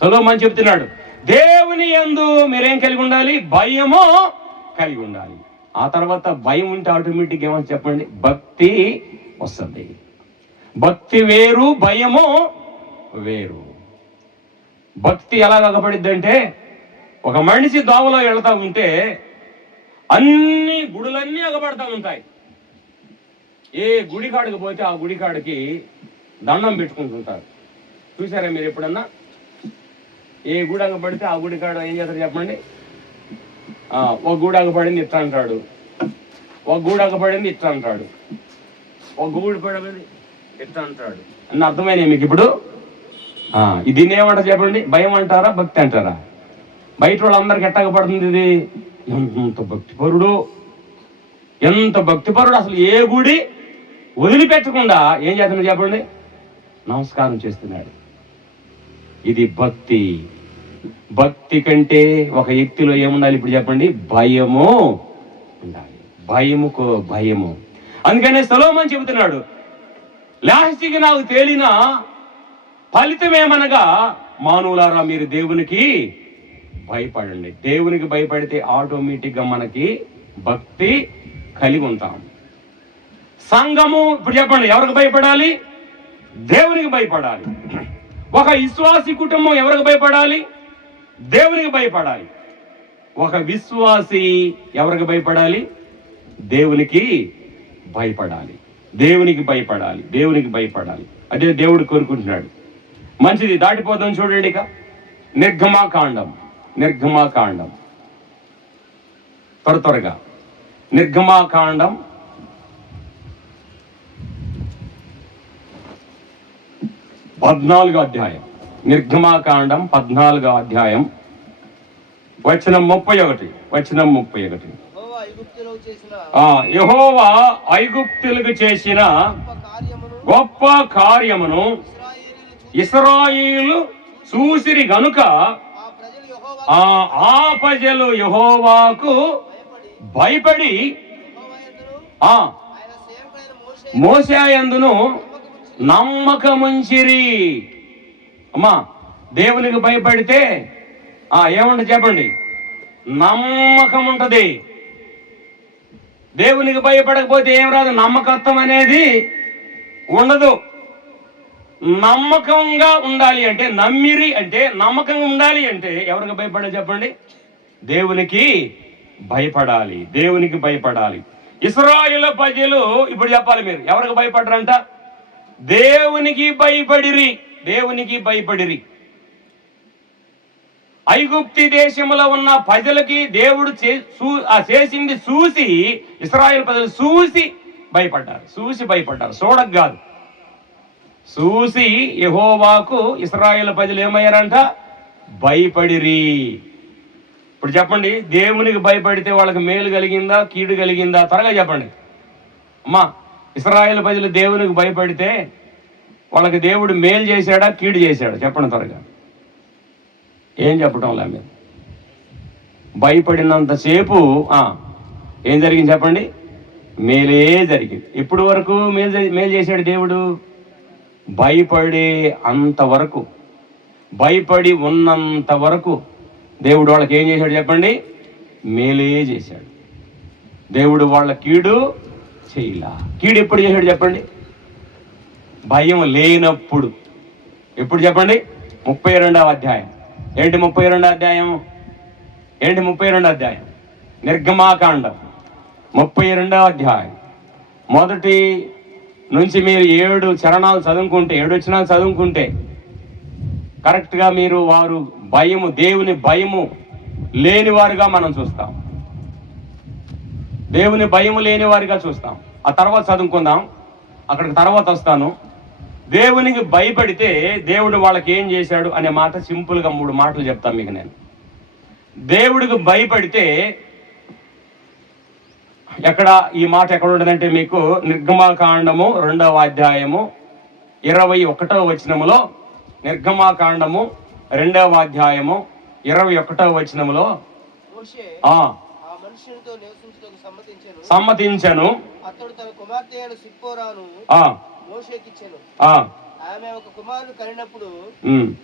సొలొమోను చెప్తున్నాడు, దేవుని యందు మీరేం కలిగి ఉండాలి, భయము కలిగి ఉండాలి. ఆ తర్వాత భయం ఉంటే ఆటోమేటిక్ ఏమని చెప్పండి, భక్తి వస్తుంది. భక్తి వేరు, భయము వేరు. భక్తి ఎలా అగపడిద్ది అంటే, ఒక మనిషి దోవలో వెళ్తా ఉంటే అన్ని గుడులన్నీ అగపడతా ఉంటాయి. ఏ గుడి కాడికి పోతే ఆ గుడి కాడికి దండం పెట్టుకుంటుంటారు. చూసారా మీరు ఎప్పుడన్నా? ఏ గుడి అగపడితే ఆ గుడి కాడ ఏం చేస్తారు చెప్పండి, ఒక గుడి అగపడింది ఇట్లా అంటాడు, ఒక గుడి అగపడింది ఇట్లా అంటాడు, ఒక గుడి పడింది ఇట్లా అంటాడు. అన్న అర్థమైనా మీకు ఇప్పుడు? దీన్ని ఏమంటారు చెప్పండి, భయం అంటారా, భక్తి అంటారా? బయట వాళ్ళందరికీ ఎట్టగపడుతుంది ఇది, ఎంత భక్తిపరుడు, ఎంత భక్తిపరుడు. అసలు ఏ గుడి వదిలిపెట్టకుండా ఏం చేస్తున్నాడు చెప్పండి, నమస్కారం చేస్తున్నాడు. ఇది భక్తి. భక్తి కంటే ఒక వ్యక్తిలో ఏముండాలి ఇప్పుడు చెప్పండి, భయము ఉండాలి. భయము. అందుకనే సొలొమోను చెబుతున్నాడు, లాస్ట్కి నాకు తేలిన ఫలితమేమనగా, మానవులారా మీరు దేవునికి భయపడండి. దేవునికి భయపడితే ఆటోమేటిక్గా మనకి భక్తి కలిగి ఉంటాం. సంఘము ఇప్పుడు చెప్పండి ఎవరికి భయపడాలి, దేవునికి భయపడాలి. ఒక విశ్వాసి కుటుంబం ఎవరికి భయపడాలి, దేవునికి భయపడాలి. ఒక విశ్వాసి ఎవరికి భయపడాలి, దేవునికి భయపడాలి. దేవునికి భయపడాలి. అదే దేవుడు కోరుకుంటున్నాడు. మంచిది, దాటిపోతాం చూడండి. ఇక నిర్గమాకాండం త్వరగా నిర్గమాకాండం 14వ అధ్యాయం. నిర్గమాకాండం 14వ అధ్యాయం వచనం 31. యెహోవా ఐగుప్తులకు చేసిన గొప్ప కార్యమును ఇశ్రాయేలు చూసిరి గనుక ఆ ప్రజలు యెహోవాకు భయపడి మోషే యందును నమ్మకముంచిరి. అమ్మా, దేవునికి భయపడితే ఏముంటుంది చెప్పండి, నమ్మకం ఉంటది. దేవునికి భయపడకపోతే ఏం రాదు, నమ్మకత్వం అనేది ఉండదు. నమ్మకంగా ఉండాలి అంటే, నమ్మిరి అంటే నమ్మకంగా ఉండాలి అంటే ఎవరికి భయపడాలి చెప్పండి, దేవునికి భయపడాలి. ఇశ్రాయేలు ప్రజలు ఇప్పుడు చెప్పాలి, మీరు ఎవరికి భయపడరంట, దేవునికి భయపడిరి. ఐగుప్తి దేశంలో ఉన్న ప్రజలకి దేవుడు చేసింది చూసి ఇశ్రాయేలు ప్రజలు చూసి భయపడ్డారు. చూడక కాదు, చూసి యెహోవాకు ఇశ్రాయేలు ప్రజలు ఏమయ్యారంట, భయపడిరి. ఇప్పుడు చెప్పండి, దేవునికి భయపడితే వాళ్ళకి మేలు కలిగిందా, కీడు కలిగిందా? త్వరగా చెప్పండి అమ్మా. ఇశ్రాయేలు ప్రజలు దేవునికి భయపడితే వాళ్ళకి దేవుడు మేలు చేశాడా, కీడు చేశాడా? చెప్పండి త్వరగా. ఏం చెప్పటంలా మీరు? భయపడినంతసేపు ఏం జరిగింది చెప్పండి? మేలే జరిగింది. ఇప్పుడు వరకు మేలు చేశాడు దేవుడు. భయపడే అంతవరకు, భయపడి ఉన్నంత వరకు దేవుడు వాళ్ళకి ఏం చేశాడు చెప్పండి? మేలే చేశాడు. దేవుడు వాళ్ళ కీడు చేయలా. కీడు ఎప్పుడు చేశాడు చెప్పండి? భయం లేనప్పుడు. ఎప్పుడు చెప్పండి? 32వ అధ్యాయం. ఏంటి 32వ అధ్యాయం? ఏంటి 32వ అధ్యాయం? నిర్గమాకాండం 32వ అధ్యాయం మొదటి నుంచి మీరు 7 చరణాలు చదువుకుంటే, 7 వచనాలు చదువుకుంటే కరెక్ట్గా మీరు వారు భయము, దేవుని భయము లేనివారుగా మనం చూస్తాం. దేవుని భయము లేని వారిగా చూస్తాం. ఆ తర్వాత చదువుకుందాం, అక్కడికి తర్వాత వస్తాను. దేవునికి భయపడితే దేవుడు వాళ్ళకి ఏం చేశాడు అనే మాట సింపుల్గా 3 మాటలు చెప్తాను మీకు నేను. దేవుడికి భయపడితే ఎక్కడ ఈ మాట ఎక్కడ ఉండదంటే మీకు నిర్గమాకాండము 2వ అధ్యాయము 21వ వచనములో, నిర్గమాకాండము 2వ అధ్యాయము 21వ వచనములో సమ్మతించను, అతడు తన కుమార్తె అయిన సిప్పోరాను మోషేకిచ్చెను. ఆమె ఒక కుమారుని కనినప్పుడు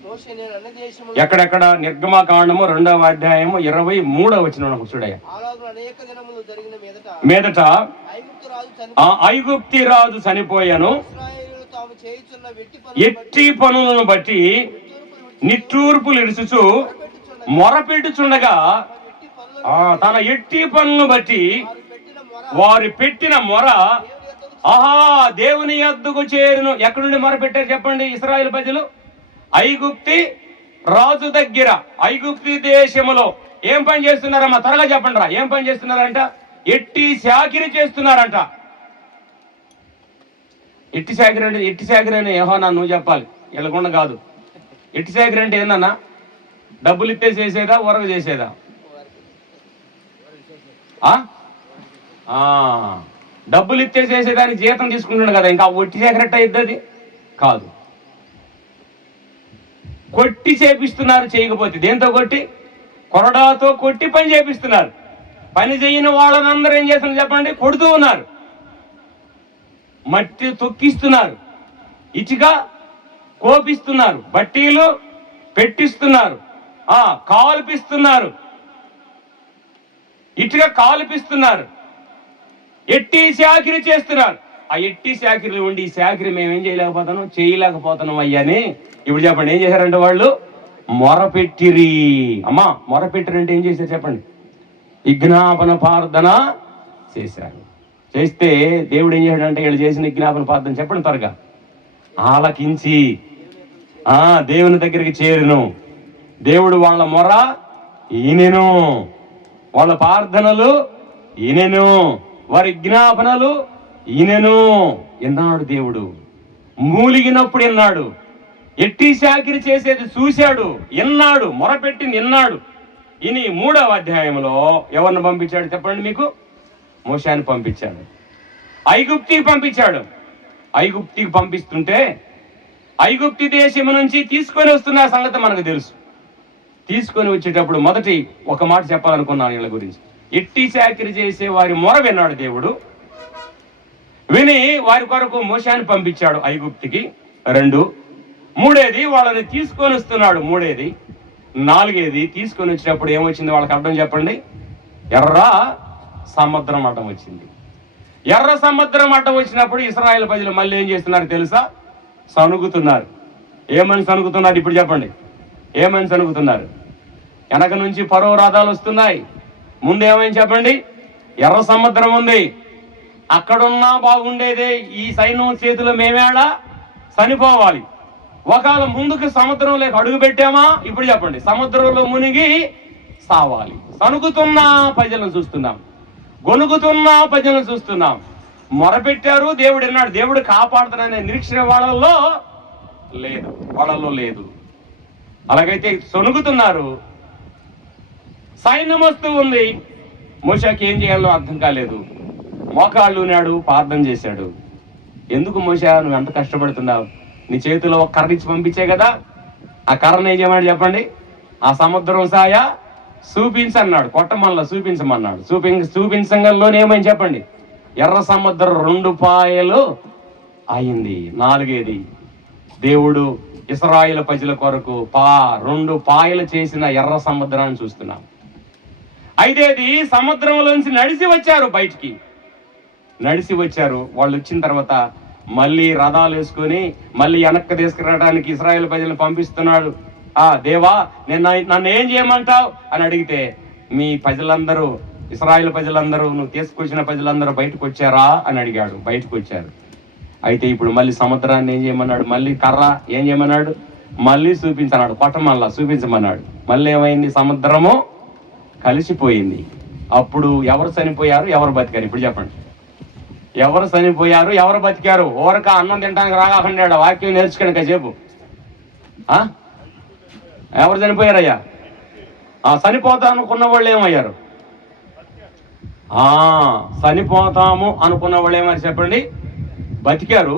మోషే నేను అన్ని దేశములో, ఎక్కడెక్కడ? నిర్గమాకాండము 2వ అధ్యాయము 23వ వచనం చూడయ్య. అనేక దినములు జరిగిన మీదట ఐగుప్తి రాజు చనిపోయాను, ఎట్టి పనులను బట్టి నిట్టూర్పులు ఇడుచుచు మొరపెట్టుచుండగా తన ఎట్టి పనులను బట్టి వారు పెట్టిన మొర దేవుని యొద్దకు చేరును. ఎక్కడి నుండి మొరపెట్టారు చెప్పండి ఇశ్రాయేలు ప్రజలు? ఐగుప్తి రాజు దగ్గర, ఐగుప్తి దేశములో. ఏం పని చేస్తున్నారమ్మా? త్వరగా చెప్పండి రా. ఏం పని చేస్తున్నారంట? ఎట్టి చాకిరి చేస్తున్నారంట. ఎట్టి చాకిరి అంటే, ఎట్టి చాకిరి అని యెహోవా నువ్వు చెప్పాలి, ఎల్లకుండా కాదు. ఎట్టి చాకిరి అంటే ఏందన్నా? డబ్బులు ఇస్తే చేసేదా, వరగ చేసేదా? డబ్బులు ఇస్తే చేసేదానికి జీతం తీసుకుంటున్నాడు కదా, ఇంకా ఒట్టి చాకిరెట్ అయిద్దది కాదు. కొట్టి చేపిస్తున్నారు. చేయకపోతే దేంతో కొట్టి? కొరడాతో కొట్టి పని చేపిస్తున్నారు. పని చేయని వాళ్ళనందరూ ఏం చేస్తున్నారు చెప్పండి? కొడుతూ ఉన్నారు, మట్టి తొక్కిస్తున్నారు, ఇటుక కోపిస్తున్నారు, బట్టీలు పెట్టిస్తున్నారు, కాల్పిస్తున్నారు, ఇటుక కాల్పిస్తున్నారు, ఎట్టి చాకిరి చేస్తున్నారు. ఆ ఎట్టి చాకిరి ఉండి ఈ చాకిరి మేమేం చేయలేకపోతున్నాం అయ్యాని ఇప్పుడు చెప్పండి ఏం చేశారంటే వాళ్ళు మొరపెట్టిరి. అమ్మా మొరపెట్టిరంటే ఏం చేశారు చెప్పండి? విజ్ఞాపన ప్రార్థన చేశారు. చేస్తే దేవుడు ఏం చేశాడంటే వీళ్ళు చేసిన విజ్ఞాపన ప్రార్థన చెప్పండి త్వరగా ఆలకించి దేవుని దగ్గరికి చేరును. దేవుడు వాళ్ళ మొర ఈనెను, వాళ్ళ ప్రార్థనలు ఈనెను, వారి విజ్ఞాపనలు ఈనెను. ఎన్నాడు దేవుడు? మూలిగినప్పుడు ఎన్నాడు? ఎట్టి చాకిరి చేసేది చూశాడు, ఎన్నాడు, మొరపెట్టి నిన్నాడు. ఇని 3వ అధ్యాయంలో ఎవరిని పంపించాడు చెప్పండి మీకు? మోషేని పంపించాడు, ఐగుప్తికి పంపించాడు. ఐగుప్తికి పంపిస్తుంటే ఐగుప్తి దేశం నుంచి తీసుకొని వస్తున్న సంగతి మనకు తెలుసు. తీసుకొని వచ్చేటప్పుడు మొదటి ఒక మాట చెప్పాలనుకున్నాను వీళ్ళ గురించి. ఎట్టి చాకిరి చేసే వారి మొర విన్నాడు దేవుడు. విని వారి కొరకు మోషేని పంపించాడు ఐగుప్తికి. 2. 3. వాళ్ళని తీసుకొని వస్తున్నాడు. 3. 4. తీసుకొని వచ్చినప్పుడు ఏమొచ్చింది వాళ్ళకి అర్థం చెప్పండి? ఎర్ర సముద్రం అడ్డం వచ్చింది. ఎర్ర సముద్రం అడ్డం వచ్చినప్పుడు ఇశ్రాయేలు ప్రజలు మళ్ళీ ఏం చేస్తున్నారు తెలుసా? సనుగుతున్నారు. ఏమని సనుగుతున్నారు ఇప్పుడు చెప్పండి? ఏమని సనుగుతున్నారు? వెనక నుంచి ఫరో రథాలు వస్తున్నాయి, ముందేమని చెప్పండి? ఎర్ర సముద్రం ఉంది, అక్కడున్నా బాగుండేదే, ఈ సైన్యం చేతిలో మేమేడా చనిపోవాలి. ఒకవేళ ముందుకు సముద్రంలోకి అడుగు పెట్టామా ఇప్పుడు చెప్పండి సముద్రంలో మునిగి సావాలి. సనుగుతున్న ప్రజలను చూస్తున్నాం, గొనుగుతున్న ప్రజలను చూస్తున్నాం. మొరపెట్టారు, దేవుడు విన్నాడు. దేవుడు కాపాడుతాననే నిరీక్షణ వాళ్ళలో లేదు. అలాగైతే సొనుగుతున్నారు. సైన్యం వస్తూ ఉంది. మోషేకి ఏం చేయాలో అర్థం కాలేదు. మోకాళ్ళు నాడు ప్రార్థన చేశాడు. ఎందుకు మోషే నువ్వు ఎంత కష్టపడుతున్నావు? నీ చేతిలో ఒక కర్ర ఇచ్చి పంపించే కదా, ఆ కర్రను ఏం చేయమని చెప్పండి? ఆ సముద్రం సాయ చూపించన్నాడు, కొట్టమల్లా చూపించమన్నాడు. చూపించంగానే ఏమని చెప్పండి, ఎర్ర సముద్రం 2 పాయలు అయింది. 4ది దేవుడు ఇశ్రాయేలు ప్రజల కొరకు 2 పాయలు చేసిన ఎర్ర సముద్రాన్ని చూస్తున్నాం. 5ది సముద్రంలోంచి నడిచి వచ్చారు, బయటికి నడిచి వచ్చారు. వాళ్ళు వచ్చిన తర్వాత మళ్ళీ రథాలు వేసుకొని మళ్ళీ వెనక్కి తీసుకురావడానికి ఇశ్రాయేలు ప్రజలను పంపిస్తున్నాడు. దేవా నన్ను ఏం చేయమంటావు అని అడిగితే, మీ ప్రజలందరూ, ఇశ్రాయేలు ప్రజలందరూ, నువ్వు తీసుకొచ్చిన ప్రజలందరూ బయటకు వచ్చారా అని అడిగాడు. బయటకు వచ్చారు. అయితే ఇప్పుడు మళ్ళీ సముద్రాన్ని ఏం చేయమన్నాడు, మళ్ళీ కర్ర ఏం చేయమన్నాడు, మళ్ళీ చూపించన్నాడు, కొట్టమల్లా చూపించమన్నాడు. మళ్ళీ ఏమైంది, సముద్రము కలిసిపోయింది. అప్పుడు ఎవరు చనిపోయారు, ఎవరు బతికారు? ఇప్పుడు చెప్పండి, ఎవరు చనిపోయారు, ఎవరు బతికారు? ఊరక అన్నం తినడానికి రాగాకుండా వాక్యం నేర్చుకోండి కాసేపు. ఎవరు చనిపోయారయ్యా? చనిపోతాం అనుకున్న వాళ్ళు ఏమయ్యారు? చనిపోతాము అనుకున్న వాళ్ళు ఏమని చెప్పండి, బతికారు.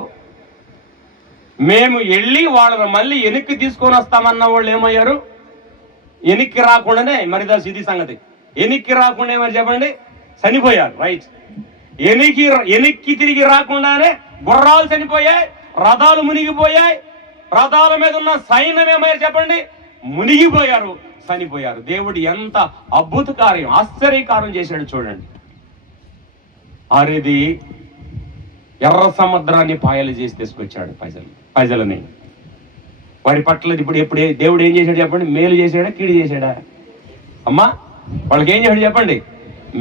మేము వెళ్ళి వాళ్ళని మళ్ళీ వెనక్కి తీసుకొని వస్తామన్న వాళ్ళు ఏమయ్యారు? వెనక్కి రాకుండానే, మరి ఇది సంగతి, వెనక్కి రాకుండా ఏమని చెప్పండి, చనిపోయారు. రైట్. వెనక్కి తిరిగి రాకుండానే గుర్రాలు చనిపోయాయి, రథాలు మునిగిపోయాయి, రథాల మీద ఉన్న సైన్యం ఏమయ్యారు చెప్పండి, మునిగిపోయారు, చనిపోయారు. దేవుడు ఎంత అద్భుత కార్యం, ఆశ్చర్యకార్యం చేశాడు చూడండి. ఆరేది ఎర్ర సముద్రాన్ని పాయలు చేసి తీసుకొచ్చాడు ప్రజలని. వారి పట్ల ఇప్పుడు దేవుడు ఏం చేశాడు చెప్పండి, మేలు చేశాడా, కీడు చేశాడా? అమ్మా, వాళ్ళకి ఏం చేశాడు చెప్పండి,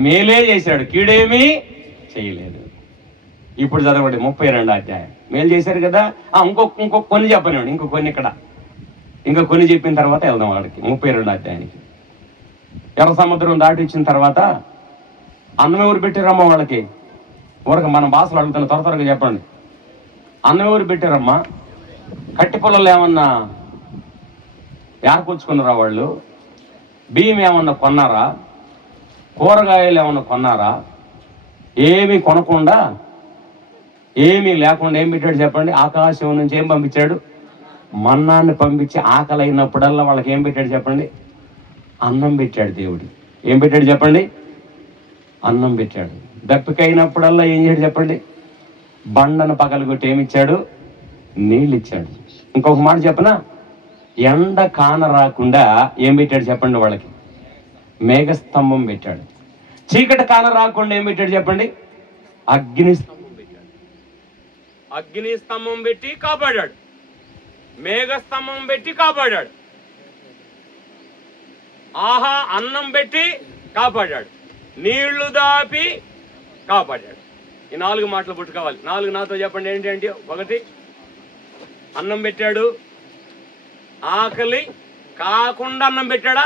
మేలే చేశాడు, కీడేమీ చేయలేదు. ఇప్పుడు చదవండి 32వ అధ్యాయం. మేలు చేశారు కదా. ఇంకొక కొన్ని చెప్పనివ్వండి, ఇంకా కొన్ని చెప్పిన తర్వాత వెళ్దాం వాడికి 32వ అధ్యాయానికి. ఎర్ర సముద్రం దాటి ఇచ్చిన తర్వాత అన్నం ఎవరు పెట్టారమ్మా వాళ్ళకి? ఊరక మన భాషలు అడుగుతాను, త్వరగా చెప్పండి. అన్నం ఎవరు పెట్టారమ్మా? కట్టి పొలాలు ఏమన్నా ఏర్కొచ్చుకున్నారా వాళ్ళు? బియ్యం ఏమన్నా కొన్నారా? కూరగాయలు ఏమన్నా కొన్నారా? ఏమీ కొనకుండా, ఏమీ లేకుండా ఏం పెట్టాడు చెప్పండి? ఆకాశం నుంచి ఏం పంపించాడు? మన్నాన్ని పంపించి ఆకలి అయినప్పుడల్లా వాళ్ళకి ఏం పెట్టాడు చెప్పండి? అన్నం పెట్టాడు దేవుడు. ఏం పెట్టాడు చెప్పండి? అన్నం పెట్టాడు. దప్పికైనప్పుడల్లా ఏం చేయడు చెప్పండి? బండను పగలగొట్టి ఏమిచ్చాడు? నీళ్ళు ఇచ్చాడు. ఇంకొక మాట చెప్పనా, ఎండ కాన రాకుండా ఏం పెట్టాడు చెప్పండి వాళ్ళకి? మేఘస్తంభం పెట్టాడు. చీకటి కాన రాకుండా ఏం పెట్టాడు చెప్పండి? అగ్నిస్తంభం పెట్టాడు. అగ్నిస్తంభం పెట్టి కాపాడాడు, మేఘస్తంభం పెట్టి కాపాడాడు, అన్నం పెట్టి కాపాడాడు, నీళ్లు దాపి కాపాడాడు. ఈ 4 మాటలు పుట్టుకోవాలి. 4 నాతో చెప్పండి ఏంటి? 1, అన్నం పెట్టాడు. ఆకలి కాకుండా అన్నం పెట్టాడా?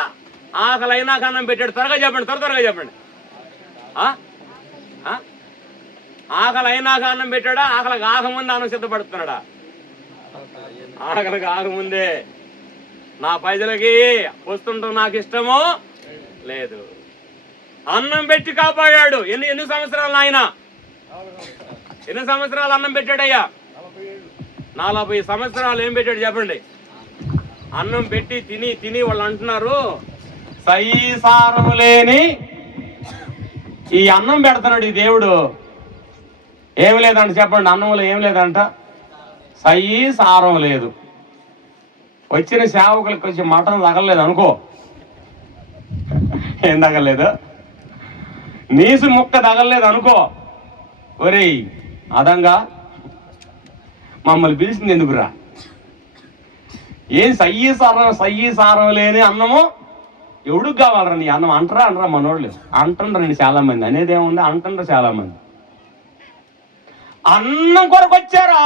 ఆకలి అయినాక అన్నం పెట్టాడు. త్వరగా చెప్పండి. ఆకలి అయినాక అన్నం పెట్టాడా? ఆకలికి ఆగముందే అన్నం సిద్ధపడుతున్నాడా? ఆకలికి ఆగముందే. నా ప్రజలకి వస్తుంటాం నాకు ఇష్టమో లేదు. అన్నం పెట్టి కాపాడాడు. ఎన్ని సంవత్సరాలు ఆయన? ఎన్ని సంవత్సరాలు అన్నం పెట్టాడయ్యా? 40 సంవత్సరాలు ఏం పెట్టాడు చెప్పండి? అన్నం పెట్టి తిని వాళ్ళు అంటున్నారు, సారం లేని ఈ అన్నం పెడుతున్నాడు ఈ దేవుడు. ఏమి లేదంట చెప్పండి, అన్నంలో ఏం లేదంట, సారం లేదు. వచ్చిన సేవకులకు కొంచెం మటన్ తగలలేదు అనుకో, ఏం తగలలేదు, నీసు ముక్క తగలలేదు అనుకో, ఒరేయ్ అదంగా మమ్మల్ని పిలిచింది ఎందుకురా? ఏం సారం లేని అన్నము ఎవడికి కావాలరా? నీ అన్నం అంటరా మనోళ్ళు అంటుండ్రండి చాలా మంది. అనేది ఏముంది, అంటుండ్రు చాలా మంది. అన్నం కొరకు వచ్చారా?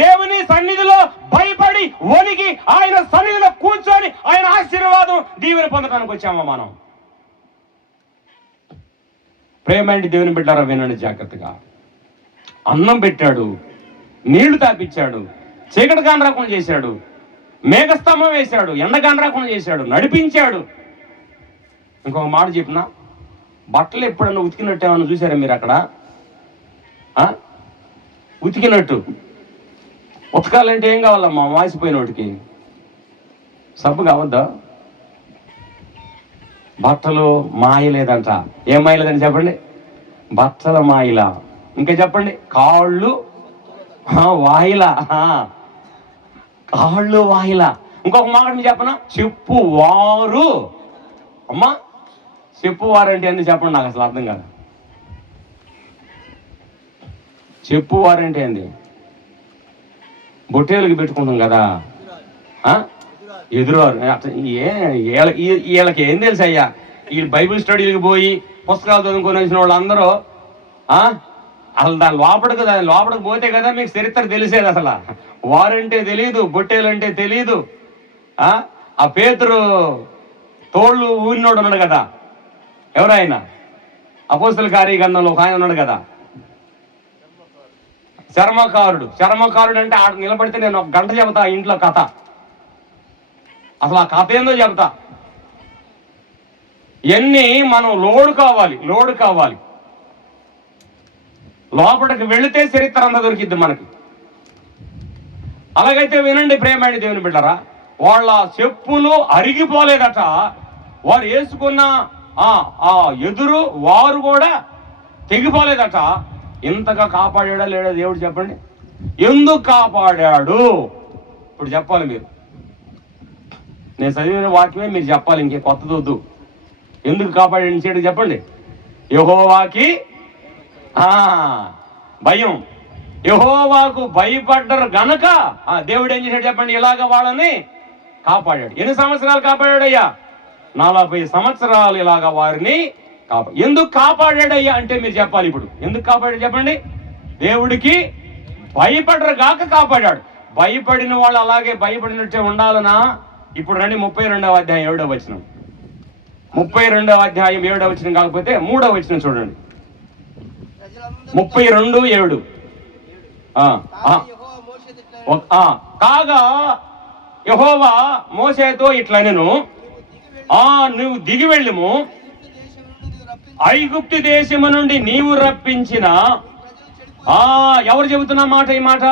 దేవుని సన్నిధిలో భయపడి వణికి ఆయన సన్నిధిలో కూర్చొని ఆయన ఆశీర్వాదం దీవెన పొందడానికి వచ్చామా మనం? ప్రేమండి దేవుని బిడ్డారా, వినండి జాగ్రత్తగా. అన్నం పెట్టాడు, నీళ్లు తాపిచ్చాడు, చీకటి కానరాకుండా చేశాడు, మేఘస్తంభం వేశాడు, ఎండ కానరాకుండా చేశాడు, నడిపించాడు. ఇంకొక మాట చెప్పిన, బట్టలు ఎప్పుడన్నా ఉతికినట్టు ఏమన్నా చూసారా మీరు అక్కడ? ఉతికినట్టు ఉతకాలంటే ఏం కావాలమ్మా? వాసిపోయిన వాటికి సబ్బు కావద్దా? బట్టలు మాయలేదంట. ఏం మాయలేదండి చెప్పండి? బట్టల మాయలా. ఇంకా చెప్పండి, కాళ్ళు వాయిలా. కాళ్ళు వాయిలా. ఇంకొక మాట మీరు చెప్పనా? చెప్పువారు. అమ్మా, చెప్పువారు అంటే ఏంది చెప్పండి, నాకు అసలు అర్థం కాదు. చెప్పువారు అంటే ఏంది? బొట్టేలకు పెట్టుకుంటాం కదా, ఎదురువారు. వీళ్ళకి ఏం తెలుసు అయ్యా? ఈ బైబిల్ స్టడీలకు పోయి పుస్తకాలు చదువుకొని వచ్చిన వాళ్ళందరూ అసలు దాని లోపలికి పోతే కదా మీకు చరిత్ర తెలిసేది. అసలు వారంటే తెలియదు, బొట్టేలంటే తెలియదు. ఆ పేతురు తోళ్ళు ఊరినోడు ఉన్నాడు కదా, ఎవరైనా అపోస్తల కార్యగ్రంథంలో ఒక ఆయన ఉన్నాడు కదా, చర్మకారుడు అంటే ఆడ నిలబడితే నేను ఒక గంట చెబుతా ఇంట్లో కథ. అసలు ఆ కథ ఏందో చెబుతా. ఎన్ని మనం లోడు కావాలి లోపలికి వెళితే చరిత్ర అంతా దొరికిద్ది మనకి. అలాగైతే వినండి ప్రేమాడి దేవుని బిడ్డరా, వాళ్ళ చెప్పులు అరిగిపోలేదట. వారు వేసుకున్న ఆ ఎదురు వారు కూడా తెగిపోలేదట. ఇంతగా కాపాడా లేడా దేవుడు చెప్పండి? ఎందుకు కాపాడాడు ఇప్పుడు చెప్పాలి మీరు. నేను చదివిన వాక్యమే మీరు చెప్పాలి, ఇంకే కొత్తది వద్దు. ఎందుకు కాపాడాడు చేయడం చెప్పండి. యెహోవాకి భయం. యెహోవాకు భయపడ్డరు గనక దేవుడు ఏం చేశాడు చెప్పండి? ఇలాగ వాళ్ళని కాపాడాడు. ఎన్ని సంవత్సరాలు కాపాడాడయ్యా? 40 సంవత్సరాలు ఇలాగా వారిని ఎందుకు కాపాడాడయ్యా అంటే మీరు చెప్పాలి. ఇప్పుడు ఎందుకు కాపాడాడు చెప్పండి? దేవుడికి భయపడరు గాక కాపాడాడు. భయపడిన వాళ్ళు అలాగే భయపడినట్టే ఉండాలనా? ఇప్పుడు రండి 32వ అధ్యాయం 7వ వచనం. 32వ అధ్యాయం 7వ వచనం కాకపోతే 3వ వచనం చూడండి. 32:7. కాగా యెహోవా మోషేతో ఇట్లనెను, నువ్వు దిగి వెళ్ళుము, ఐగుప్తు దేశము నుండి నీవు రప్పించిన. ఎవరు చెబుతున్న మాట? ఈ మాట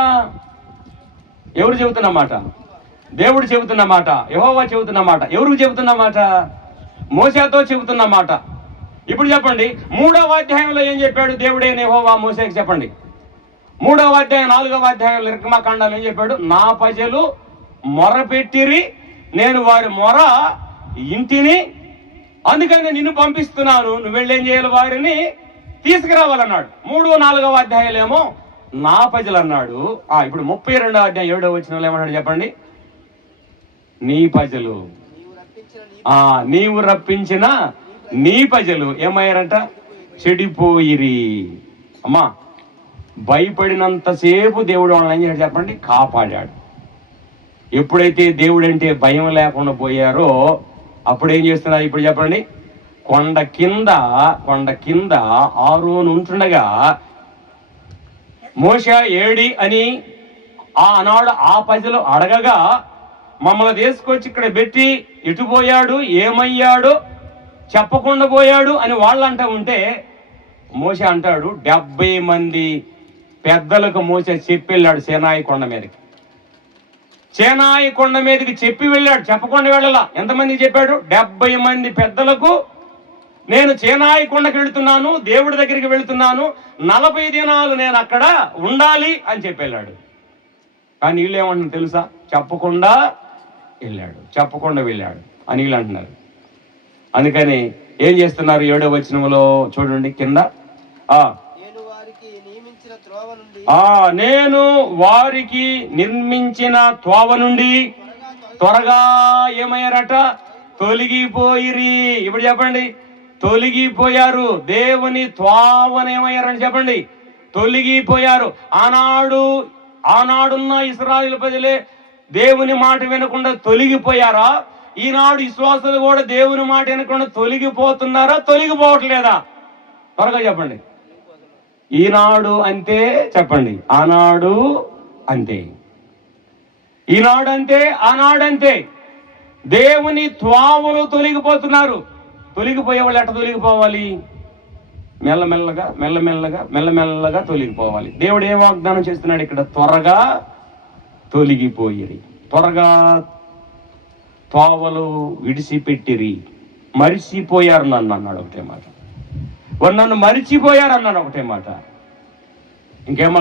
ఎవరు చెబుతున్న మాట? దేవుడు చెబుతున్న మాట, యెహోవా చెబుతున్న మాట. ఎవరికి చెబుతున్న మాట? మోషేతో చెబుతున్న మాట. ఇప్పుడు చెప్పండి, 3వ అధ్యాయంలో ఏం చెప్పాడు దేవుడైన యెహోవా మోషేకి? చెప్పండి. 3వ అధ్యాయం 4వ అధ్యాయంలో నిర్గమకాండలో ఏం చెప్పాడు? నా ప్రజలు మొరపెట్టిరి, నేను వారి మొర ఇంటిని, అందుకని నిన్ను పంపిస్తున్నాను, నువ్వు వెళ్ళి ఏం చేయాలి? వారిని తీసుకురావాలన్నాడు. 3వ 4వ అధ్యాయాలేమో నా ప్రజలు అన్నాడు. ఇప్పుడు 32వ అధ్యాయం 7వ వచనంలో ఏమన్నాడు చెప్పండి? నీ ప్రజలు, నీవు రప్పించిన నీ ప్రజలు ఏమయ్యారంట? చెడిపోయిరి. అమ్మా, భయపడినంతసేపు దేవుడు వాళ్ళని ఏం చేశాడు చెప్పండి? కాపాడాడు. ఎప్పుడైతే దేవుడు అంటే భయం లేకుండా పోయారో అప్పుడు ఏం చేస్తున్నారు ఇప్పుడు చెప్పండి? కొండ కింద ఆరోను ఉంటుండగా మోషే ఏడి అని ఆనాడు ఆ ప్రజలు అడగగా, మమ్మల్ని తీసుకొచ్చి ఇక్కడ పెట్టి ఎటుపోయాడు, ఏమయ్యాడు, చెప్పకుండా పోయాడు అని వాళ్ళు అంటూ ఉంటే మోషే అంటాడు, 70 మంది పెద్దలకు మోషే చెప్పి వెళ్ళాడు సేనాయి కొండ మీదకి. సేనాయి కొండ మీదకి చెప్పి వెళ్ళాడు, చెప్పకుండా వెళ్ళాల. ఎంతమందికి చెప్పాడు? 70 మంది పెద్దలకు నేను సేనాయి కొండకి వెళుతున్నాను, దేవుడి దగ్గరికి వెళుతున్నాను, 40 దినాలు నేను అక్కడ ఉండాలి అని చెప్పి వెళ్ళాడు. కానీ వీళ్ళు ఏమంటున్నారు తెలుసా? చెప్పకుండా వెళ్ళాడు అని వీళ్ళు అంటున్నారు. అందుకని ఏం చేస్తున్నారు? 7వ వచనంలో చూడండి కింద, నేను వారికి నిర్మించిన త్రోవ నుండి త్వరగా ఏమయ్యారట? తొలగిపోయిరి. ఇప్పుడు చెప్పండి, తొలగిపోయారు. దేవుని త్రోవను ఏమయ్యారని చెప్పండి? తొలగిపోయారు. ఆనాడున్న ఇశ్రాయేలు ప్రజలే దేవుని మాట వినకుండా తొలగిపోయారా? ఈనాడు విశ్వాసులు కూడా దేవుని మాట వినకుండా తొలగిపోతున్నారా? తొలగిపోవట్లేదా? త్వరగా చెప్పండి. ఈనాడు అంతే చెప్పండి, ఆనాడు అంతే. ఈనాడు అంతే, ఆనాడంతే. దేవుని త్రోవలు తొలగిపోతున్నారు. తొలగిపోయే వాళ్ళు ఎట్ట తొలగిపోవాలి? మెల్లమెల్లగా తొలగిపోవాలి. దేవుడు ఏం వాగ్దానం చేస్తున్నాడు ఇక్కడ? త్వరగా తొలగిపోయిరి, త్వరగా త్రోవలు విడిచిపెట్టిరి. మరిచిపోయారు నన్ను అన్నాడు ఒకటే మాట. వారు నన్ను మరిచిపోయారు అన్నాడు ఒకటే మాట. ఇంకేమో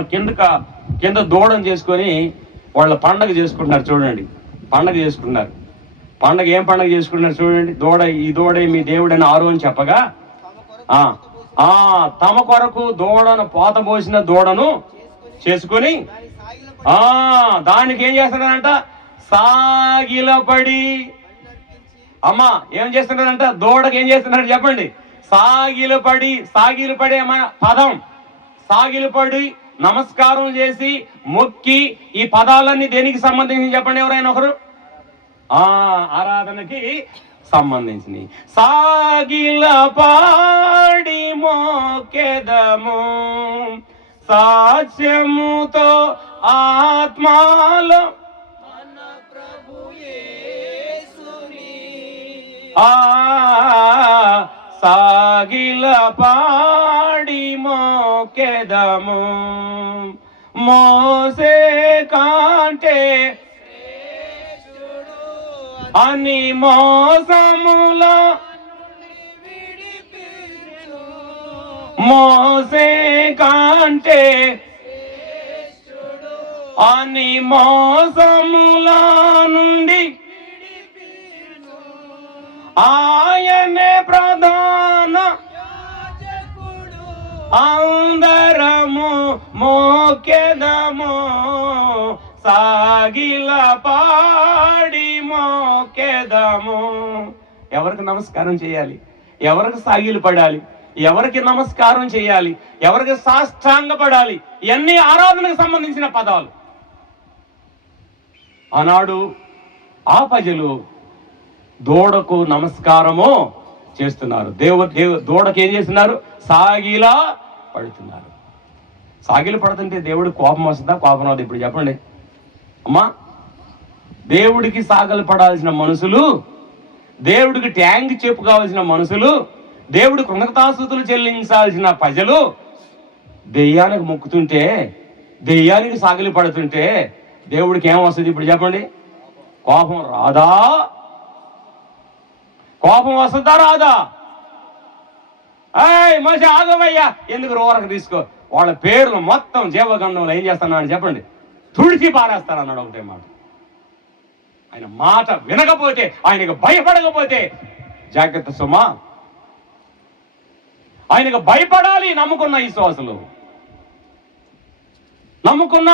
కింద దూడం చేసుకొని వాళ్ళ పండగ చేసుకుంటున్నారు చూడండి. పండగ చేసుకున్నారు. ఏం పండగ చేసుకుంటున్నారు చూడండి. ఈ దూడే మీ దేవుడని ఆరోని చెప్పగా తమ కొరకు పోత పోసిన దూడను చేసుకొని దానికి ఏం చేస్తున్నారంట, సాగిలపడి. అమ్మా ఏం చేస్తున్నారంట, దూడకి ఏం చేస్తున్నాడు చెప్పండి, సాగిలపడి అమ్మ పదం, సాగిలపడి నమస్కారం చేసి మొక్కి. ఈ పదాలన్నీ దేనికి సంబంధించి చెప్పండి ఎవరైనా ఒకరు? ఆరాధనకి సంబంధించినవి. సాగిలపాడి మోకెదము సాక్ష్యముతో ఆత్మాలో సాగిలపాడి మోకెదము మోసే కాంటే అని మోసములో మోసే కాంటే అని మోసముల నుండి ఆయనే ప్రధాన అందరము మోకెదము సాగిలపాడి మోకెదము. ఎవరికి నమస్కారం చేయాలి, ఎవరికి సాగిలు పడాలి, ఎవరికి నమస్కారం చేయాలి, ఎవరికి సాష్టాంగపడాలి, ఇవన్నీ ఆరాధనకు సంబంధించిన పదాలు. ఆనాడు ఆ ప్రజలు దూడకు నమస్కారము చేస్తున్నారు. దూడకు ఏం చేస్తున్నారు, సాగిలా పడుతున్నారు. సాగిలు పడుతుంటే దేవుడు కోపం వస్తుందా, కోపం రాదు? ఇప్పుడు చెప్పండి అమ్మా. దేవుడికి సాగలు పడాల్సిన మనుషులు, దేవుడికి ట్యాంక్ చెప్పుకోవాల్సిన మనుషులు, దేవుడి కృతజ్ఞతాస్తుతులు చెల్లించాల్సిన ప్రజలు దెయ్యానికి మొక్కుతుంటే, దెయ్యానికి సాగిలి పడుతుంటే దేవుడికి ఏమొస్తుంది ఇప్పుడు చెప్పండి? కోపం రాదా? కోపం వస్తుందా రాదా? మనిషి ఆగవయ్యా, ఎందుకు రోరకు తీసుకో. వాళ్ళ పేర్లు మొత్తం జీవగంధంలో ఏం చేస్తాను అని చెప్పండి, తుడిచి పారేస్తానన్నాడు ఒకటే మాట. ఆయన మాట వినకపోతే, ఆయనకు భయపడకపోతే జాగ్రత్త సుమా. ఆయనకు భయపడాలి. నమ్ముకున్న విశ్వాసులు, నమ్ముకున్న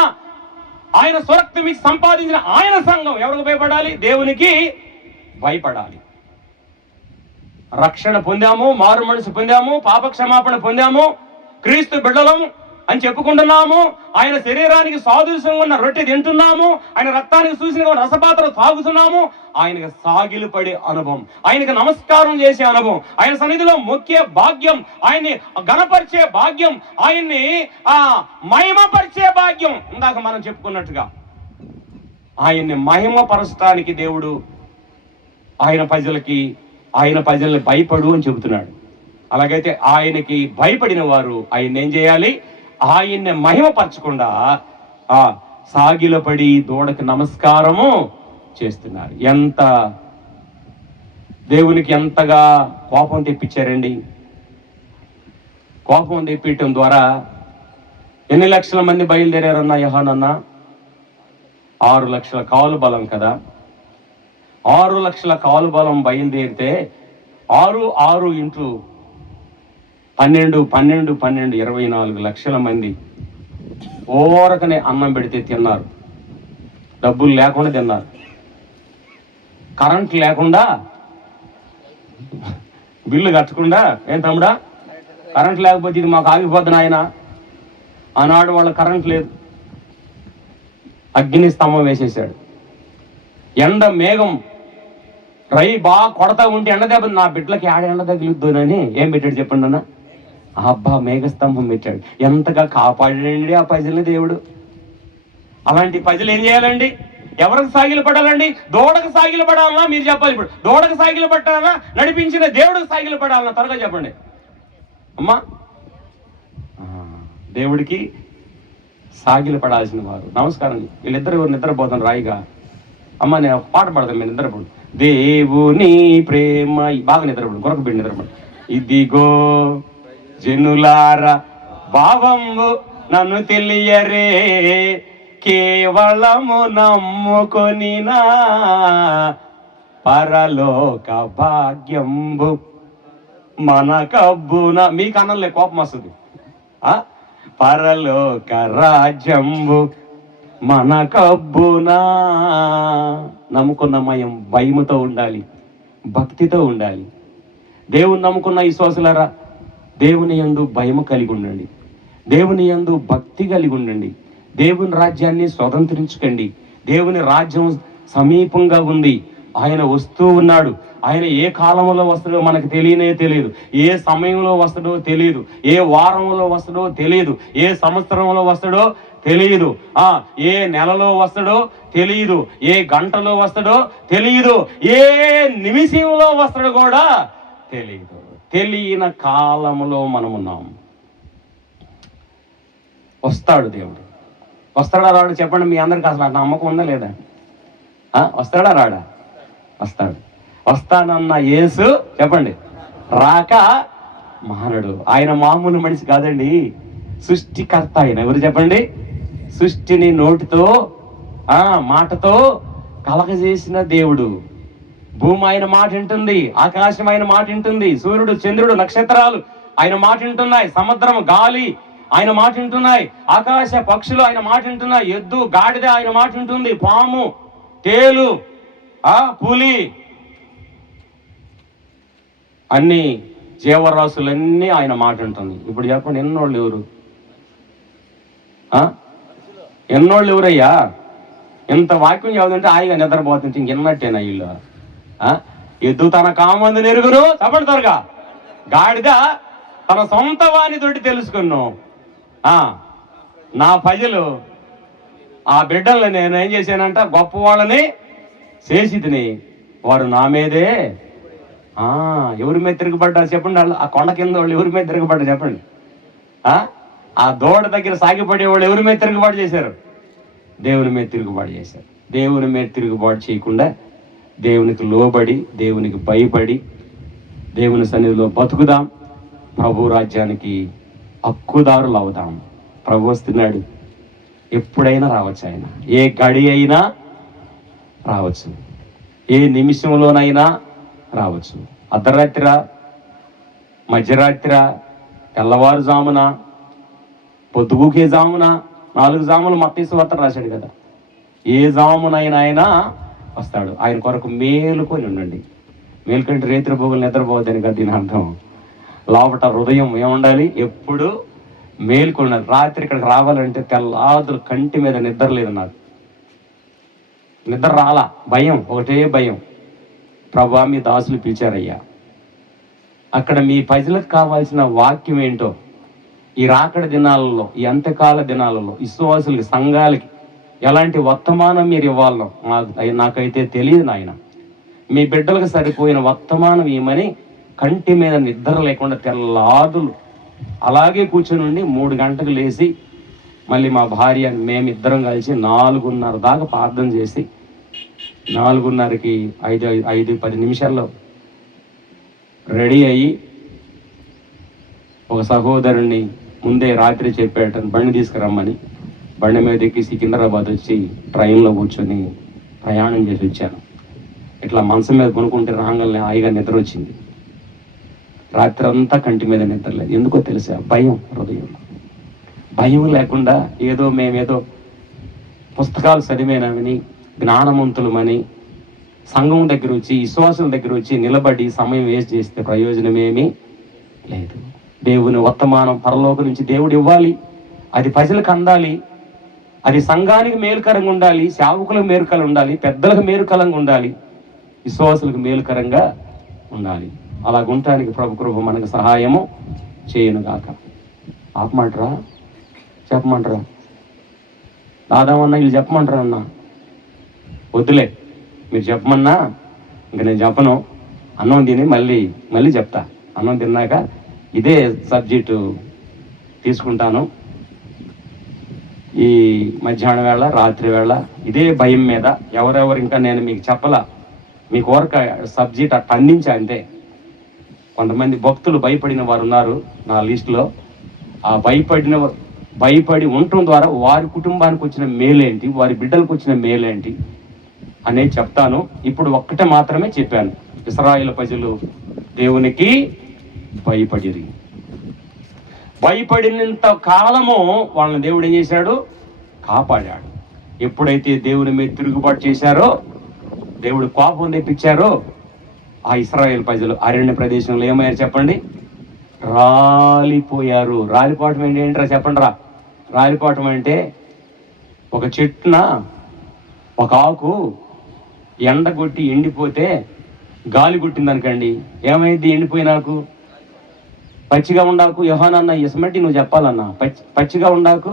ఆయన స్వరక్తి మీకు సంపాదించిన ఆయన సంఘం ఎవరికి భయపడాలి? దేవునికి భయపడాలి. రక్షణ పొందాము, మారు మనసు పొందాము, పాప క్షమాపణ పొందాము, క్రీస్తు బిడ్డలం అని చెప్పుకుంటున్నాము, ఆయన శరీరానికి సాదృశ్యంగా ఉన్న రొట్టె తింటున్నాము, ఆయన రక్తానికి చూసిన రసపాత్ర తాగుతున్నాము. ఆయనకు సాగిలు పడే అనుభవం, ఆయనకు నమస్కారం చేసే అనుభవం, ఆయన సన్నిధిలో మొక్కే భాగ్యం, ఆయన్ని ఘనపరిచే భాగ్యం, ఆయన్ని మహిమపరిచే భాగ్యం. ఇందాక మనం చెప్పుకున్నట్టుగా ఆయన్ని మహిమపరచడానికి దేవుడు ఆయన ప్రజల్ని భయపడు అని చెబుతున్నాడు. అలాగైతే ఆయనకి భయపడిన వారు ఆయన ఏం చేయాలి? ఆయన్ని మహిమపరచకుండా సాగిలపడి దూడకి నమస్కారము చేస్తున్నారు. దేవునికి ఎంతగా కోపం తెప్పించారండి. కోపం తెప్పించడం ద్వారా ఎన్ని లక్షల మంది బయలుదేరారన్నా యోహానన్నా? 6 లక్షల కాలు బలం కదా. 6 లక్షల కాలు బలం బయలుదేరితే 6 ఇంటూ 12 24 లక్షల మంది ఓరకనే అన్నం పెడితే తిన్నారు. డబ్బులు లేకుండా తిన్నారు, కరెంట్ లేకుండా, బిల్లు కట్టకుండా. ఏం తమ్ముడా, కరెంట్ లేకపోతే ఇది మాకు ఆగిపోద్ది నాయన. ఆనాడు వాళ్ళ కరెంట్ లేదు, అగ్ని స్తంభం వేసేసాడు. ఎండ మేఘం బాగా కొడతా ఉంటే ఎండ దెబ్బ, నా బిడ్డలకి ఎండ తగిలిద్దునని ఏం పెట్టాడు చెప్పండి అన్న? అబ్బా, మేఘస్తంభం పెట్టాడు. ఎంతగా కాపాడండి ఆ ప్రజల్ని దేవుడు. అలాంటి ప్రజలు ఏం చేయాలండి? ఎవరికి సాగిలు పడాలండి? దూడకు సాగిలు పడాలన్నా? మీరు చెప్పాలి. ఇప్పుడు దూడకు సాగిలు పట్టాలన్నా, నడిపించిన దేవుడికి సాగిలు పడాలన్నా? త్వరగా చెప్పండి అమ్మా. దేవుడికి సాగిలు పడాల్సిన వారు. నమస్కారం. వీళ్ళిద్దరు నిద్రపోతాను రాయిగా. అమ్మ నేను ఒక పాట పాడతాను, మీరు నిద్రపోదు. దేవుని ప్రేమ. బాగా నిద్రపడు, కొరకబెట్టి నిద్రపడు. ఇదిగో జనులారా భావంబు నన్ను తెలియరే, కేవలము నమ్ముకొనినా పరలోక భాగ్యంబు మన కబ్బున. మీకు అన్నలే కోపం వస్తుంది. పరలోక రాజ్యంబు మన కబ్బునా. నమ్ముకున్న మయం భయముతో ఉండాలి, భక్తితో ఉండాలి. దేవుని నమ్ముకున్న విశ్వాసులారా, దేవుని యందు భయము కలిగి ఉండండి, దేవుని యందు భక్తి కలిగి ఉండండి. దేవుని రాజ్యాన్ని స్వతంత్రించుకోండి. దేవుని రాజ్యం సమీపంగా ఉంది. ఆయన వస్తూ ఉన్నాడు. ఆయన ఏ కాలంలో వస్తాడో మనకు తెలియదు. ఏ సమయంలో వస్తాడో తెలియదు. ఏ వారంలో వస్తాడో తెలియదు. ఏ సంవత్సరంలో వస్తాడో తెలియదు. ఏ నెలలో వస్తాడో తెలియదు. ఏ గంటలో వస్తాడో తెలియదు. ఏ నిమిషంలో వస్తాడో కూడా తెలియదు. తెలియని కాలంలో మనం ఉన్నాం. వస్తాడు దేవుడు. వస్తాడా రాడు చెప్పండి. మీ అందరికి అసలు ఆ నమ్మకం ఉందా లేదా? వస్తాడా రాడా? వస్తాడు. వస్తానన్న యేసు చెప్పండి రాక మానడు. ఆయన మామూలు మనిషి కాదండి, సృష్టికర్త ఆయన. ఎవరు చెప్పండి? సృష్టిని నోటితో మాటతో కలగజేసిన దేవుడు. భూమి ఆయన మాట వింటుంది, ఆకాశం ఆయన మాట వింటుంది, సూర్యుడు చంద్రుడు నక్షత్రాలు ఆయన మాట వింటున్నాయి, సముద్రం గాలి ఆయన మాట వింటున్నాయి, ఆకాశ పక్షులు ఆయన మాట వింటున్నాయి, ఎద్దు గాడిద ఆయన మాట వింటుంది, పాము తేలు పులి అన్ని జీవరాశులన్నీ ఆయన మాట ఉంటుంది. ఇప్పుడు చెప్పండి, ఎన్నోళ్ళు ఎవరు? ఎన్నోళ్ళు ఎవరయ్యా? ఎంత వాక్యం చదువుతుంటే హాయిగా నిద్రపోతుంటే ఇంకెన్నట్టేనా వీళ్ళు? ఎద్దు తన కామందు నెరుగును చెప్పండి త్వరగా. గాడిద తన సొంత వాణితోటి తెలుసుకున్నాం. నా ప్రజలు ఆ బిడ్డల్ని నేను ఏం చేశానంట, గొప్ప వాళ్ళని చేసి తిని వారు నా మీదే. ఎవరి మీద తిరగబడ్డారు చెప్పండి? వాళ్ళు ఆ కొండ కింద వాళ్ళు ఎవరి మీద తిరగబడ్డారు చెప్పండి? ఆ దూడ దగ్గర సాగిపడే వాళ్ళు ఎవరి మీద తిరుగుబాటు చేశారు? దేవుని మీద తిరుగుబాటు చేశారు. దేవుని మీద తిరుగుబాటు చేయకుండా దేవునికి లోబడి, దేవునికి భయపడి, దేవుని సన్నిధిలో బతుకుదాం. ప్రభు రాజ్యానికి హక్కుదారులు అవుదాం. ప్రభు వస్తున్నాడు. ఎప్పుడైనా రావచ్చు. ఆయన ఏ గడి అయినా రావచ్చు, ఏ నిమిషంలోనైనా రావచ్చు. అర్ధరాత్రి, మధ్యరాత్రి, తెల్లవారుజామున, పొద్దుగుకే జామున, 4 జాములు మత్తయి సువార్త రాశాడు కదా. ఏ జామునైనా ఆయన వస్తాడు. ఆయన కొరకు మేలుకొని ఉండండి. మేలుకంటే రేత్రి భోగులు నిద్రపోవద్దని కదా దీని అర్థం. లోపట హృదయం ఏముండాలి? ఎప్పుడు మేలుకొండాలి. రాత్రి ఇక్కడికి రావాలంటే తెల్లాదులు కంటి మీద నిద్ర లేదు నాకు. నిద్ర రాలా, భయం, ఒకటే భయం. ప్రభా మీ దాసులు పిలిచారయ్యా, అక్కడ మీ ప్రజలకు కావాల్సిన వాక్యం ఏంటో ఈ రాకడ దినాలలో, ఈ అంత్యకాల దినాలలో విశ్వాసులకి, సంఘాలకి ఎలాంటి వర్తమానం మీరు ఇవ్వాలో నాకైతే తెలియదు నాయన. మీ బిడ్డలకు సరిపోయిన వర్తమానం ఏమని కంటి మీద నిద్ర లేకుండా తెల్లాదులు అలాగే కూర్చొని ఉండి 3 గంటలకు లేచి మళ్ళీ మా భార్య మేమిద్దరం కలిసి 4:30 దాకా ప్రార్థన చేసి 4:30కి 5-10 నిమిషాల్లో రెడీ అయ్యి ఒక సహోదరుణ్ణి ముందే రాత్రి చెప్పాట బండి తీసుకురమ్మని. బండి మీద ఎక్కి సికింద్రాబాద్ వచ్చి ట్రైన్లో కూర్చొని ప్రయాణం చేసి వచ్చాను. ఇట్లా మనసు మీద కొనుక్కుంటే రాగానే హాయిగా నిద్ర వచ్చింది. రాత్రి అంతా కంటి మీద నిద్ర లేదు. ఎందుకో తెలుసా? భయం. హృదయం భయం లేకుండా మేమేదో పుస్తకాలు చదివేనని, జ్ఞానవంతులమని సంఘం దగ్గర వచ్చి, విశ్వాసుల దగ్గర వచ్చి నిలబడి సమయం వేస్ట్ చేస్తే ప్రయోజనమేమీ లేదు. దేవుని వర్తమానం పరలోకం నుంచి దేవుడు ఇవ్వాలి. అది ప్రజలకు అందాలి. అది సంఘానికి మేలుకరంగా ఉండాలి, సేవకులకు మేలుకరంగా ఉండాలి, పెద్దలకు మేలుకరంగా ఉండాలి, విశ్వాసులకు మేలుకరంగా ఉండాలి. అలాగుంటానికి ప్రభు కృప మనకు సహాయము చేయనుగాక. ఆపమంటారా? చెప్పమంటారా? దాదామన్నా వీళ్ళు చెప్పమంటారా? అన్నా వద్దులే, మీరు చెప్పమన్నా ఇంక నేను చెప్పను. అన్నం తిని మళ్ళీ చెప్తా. అన్నం తిన్నాక ఇదే సబ్జెక్టు తీసుకుంటాను. ఈ మధ్యాహ్నం వేళ, రాత్రి వేళ ఇదే భయం మీద ఎవరెవరు ఇంకా నేను మీకు చెప్పలా. మీ కోరక సబ్జెక్ట్ అట్ట అందించా అంతే. కొంతమంది భక్తులు భయపడిన వారు ఉన్నారు నా లిస్టులో. ఆ భయపడి ఉండటం ద్వారా వారి కుటుంబానికి వచ్చిన మేలేంటి, వారి బిడ్డలకు వచ్చిన మేలేంటి అనేది చెప్తాను. ఇప్పుడు ఒక్కటే మాత్రమే చెప్పాను. ఇశ్రాయేలు ప్రజలు దేవునికి భయపడినంత కాలము వాళ్ళని దేవుడు ఏం చేశాడు? కాపాడాడు. ఎప్పుడైతే దేవుని మీద తిరుగుబాటు చేశారో, దేవుడు కోపం తెప్పించారో, ఆ ఇశ్రాయేలు ప్రజలు అరణ్య ప్రదేశంలో ఏమయ్యారు చెప్పండి? రాలిపోయారు. రాలిపోవటం ఏంటంటారా చెప్పండి రా. రాలిపోవటం అంటే ఒక చెట్టున ఒక ఆకు ఎండగొట్టి ఎండిపోతే గాలి కొట్టింది అనుకోండి, ఏమైంది? ఎండిపోయినాకు పచ్చిగా ఉండాకు. యోహానన్న ఇసమట్టి నువ్వు చెప్పాలన్నా, పచ్చిగా ఉండాకు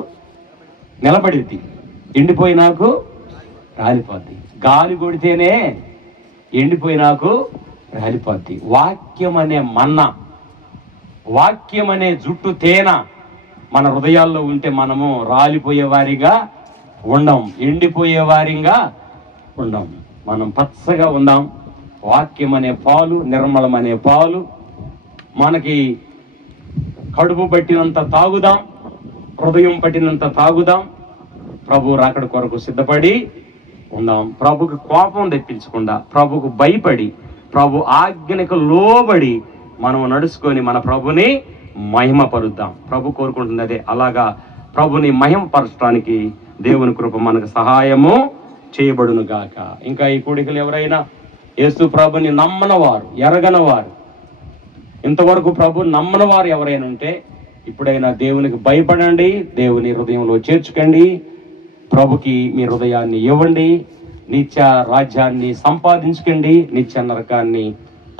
నిలబడిద్ది, ఎండిపోయినాకు రాలిపోద్ది. గాలి కొడితేనే ఎండిపోయినాకు రాలిపోద్ది. వాక్యం అనే మన్నా, వాక్యం అనే జుట్టు తేన మన హృదయాల్లో ఉంటే మనము రాలిపోయే వారిగా ఉండం, ఎండిపోయే వారిగా ఉండం. మనం పచ్చగా ఉందాం. వాక్యం అనే పాలు, నిర్మలం అనే పాలు మనకి కడుపు పట్టినంత తాగుదాం, హృదయం పట్టినంత తాగుదాం. ప్రభు రాకడ కొరకు సిద్ధపడి ఉందాం. ప్రభుకు కోపం తెప్పించకుండా, ప్రభుకు భయపడి, ప్రభు ఆజ్ఞకు లోబడి మనం నడుచుకొని మన ప్రభుని మహిమపరుద్దాం. ప్రభు కోరుకుంటుంది అదే. అలాగా ప్రభుని మహిమపరచడానికి దేవుని కృప మనకు సహాయము చేయబడును గాక. ఇంకా ఈ కూడికలు ఎవరైనా యేసు ప్రభుని నమ్మనవారు, ఎరగనవారు, ఇంతవరకు ప్రభు నమ్మనవారు ఎవరైనా ఉంటే ఇప్పుడైనా దేవునికి భయపడండి, దేవుని హృదయంలో చేర్చుకోండి, ప్రభుకి మీ హృదయాన్ని ఇవ్వండి, నిత్య రాజ్యాన్ని సంపాదించుకోండి, నిత్య నరకాన్ని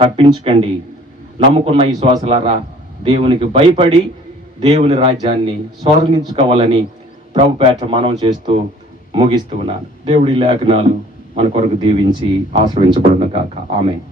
తప్పించుకోండి. నమ్ముకున్న ఈ శ్వాసలారా దేవునికి భయపడి దేవుని రాజ్యాన్ని స్వర్ణించుకోవాలని ప్రభు పేట మనం చేస్తూ ముగిస్తూ ఉన్నాను. దేవుడి లేఖనాలు మన కొరకు దీవించి ఆశ్రయించబడును కాక. ఆమేన్.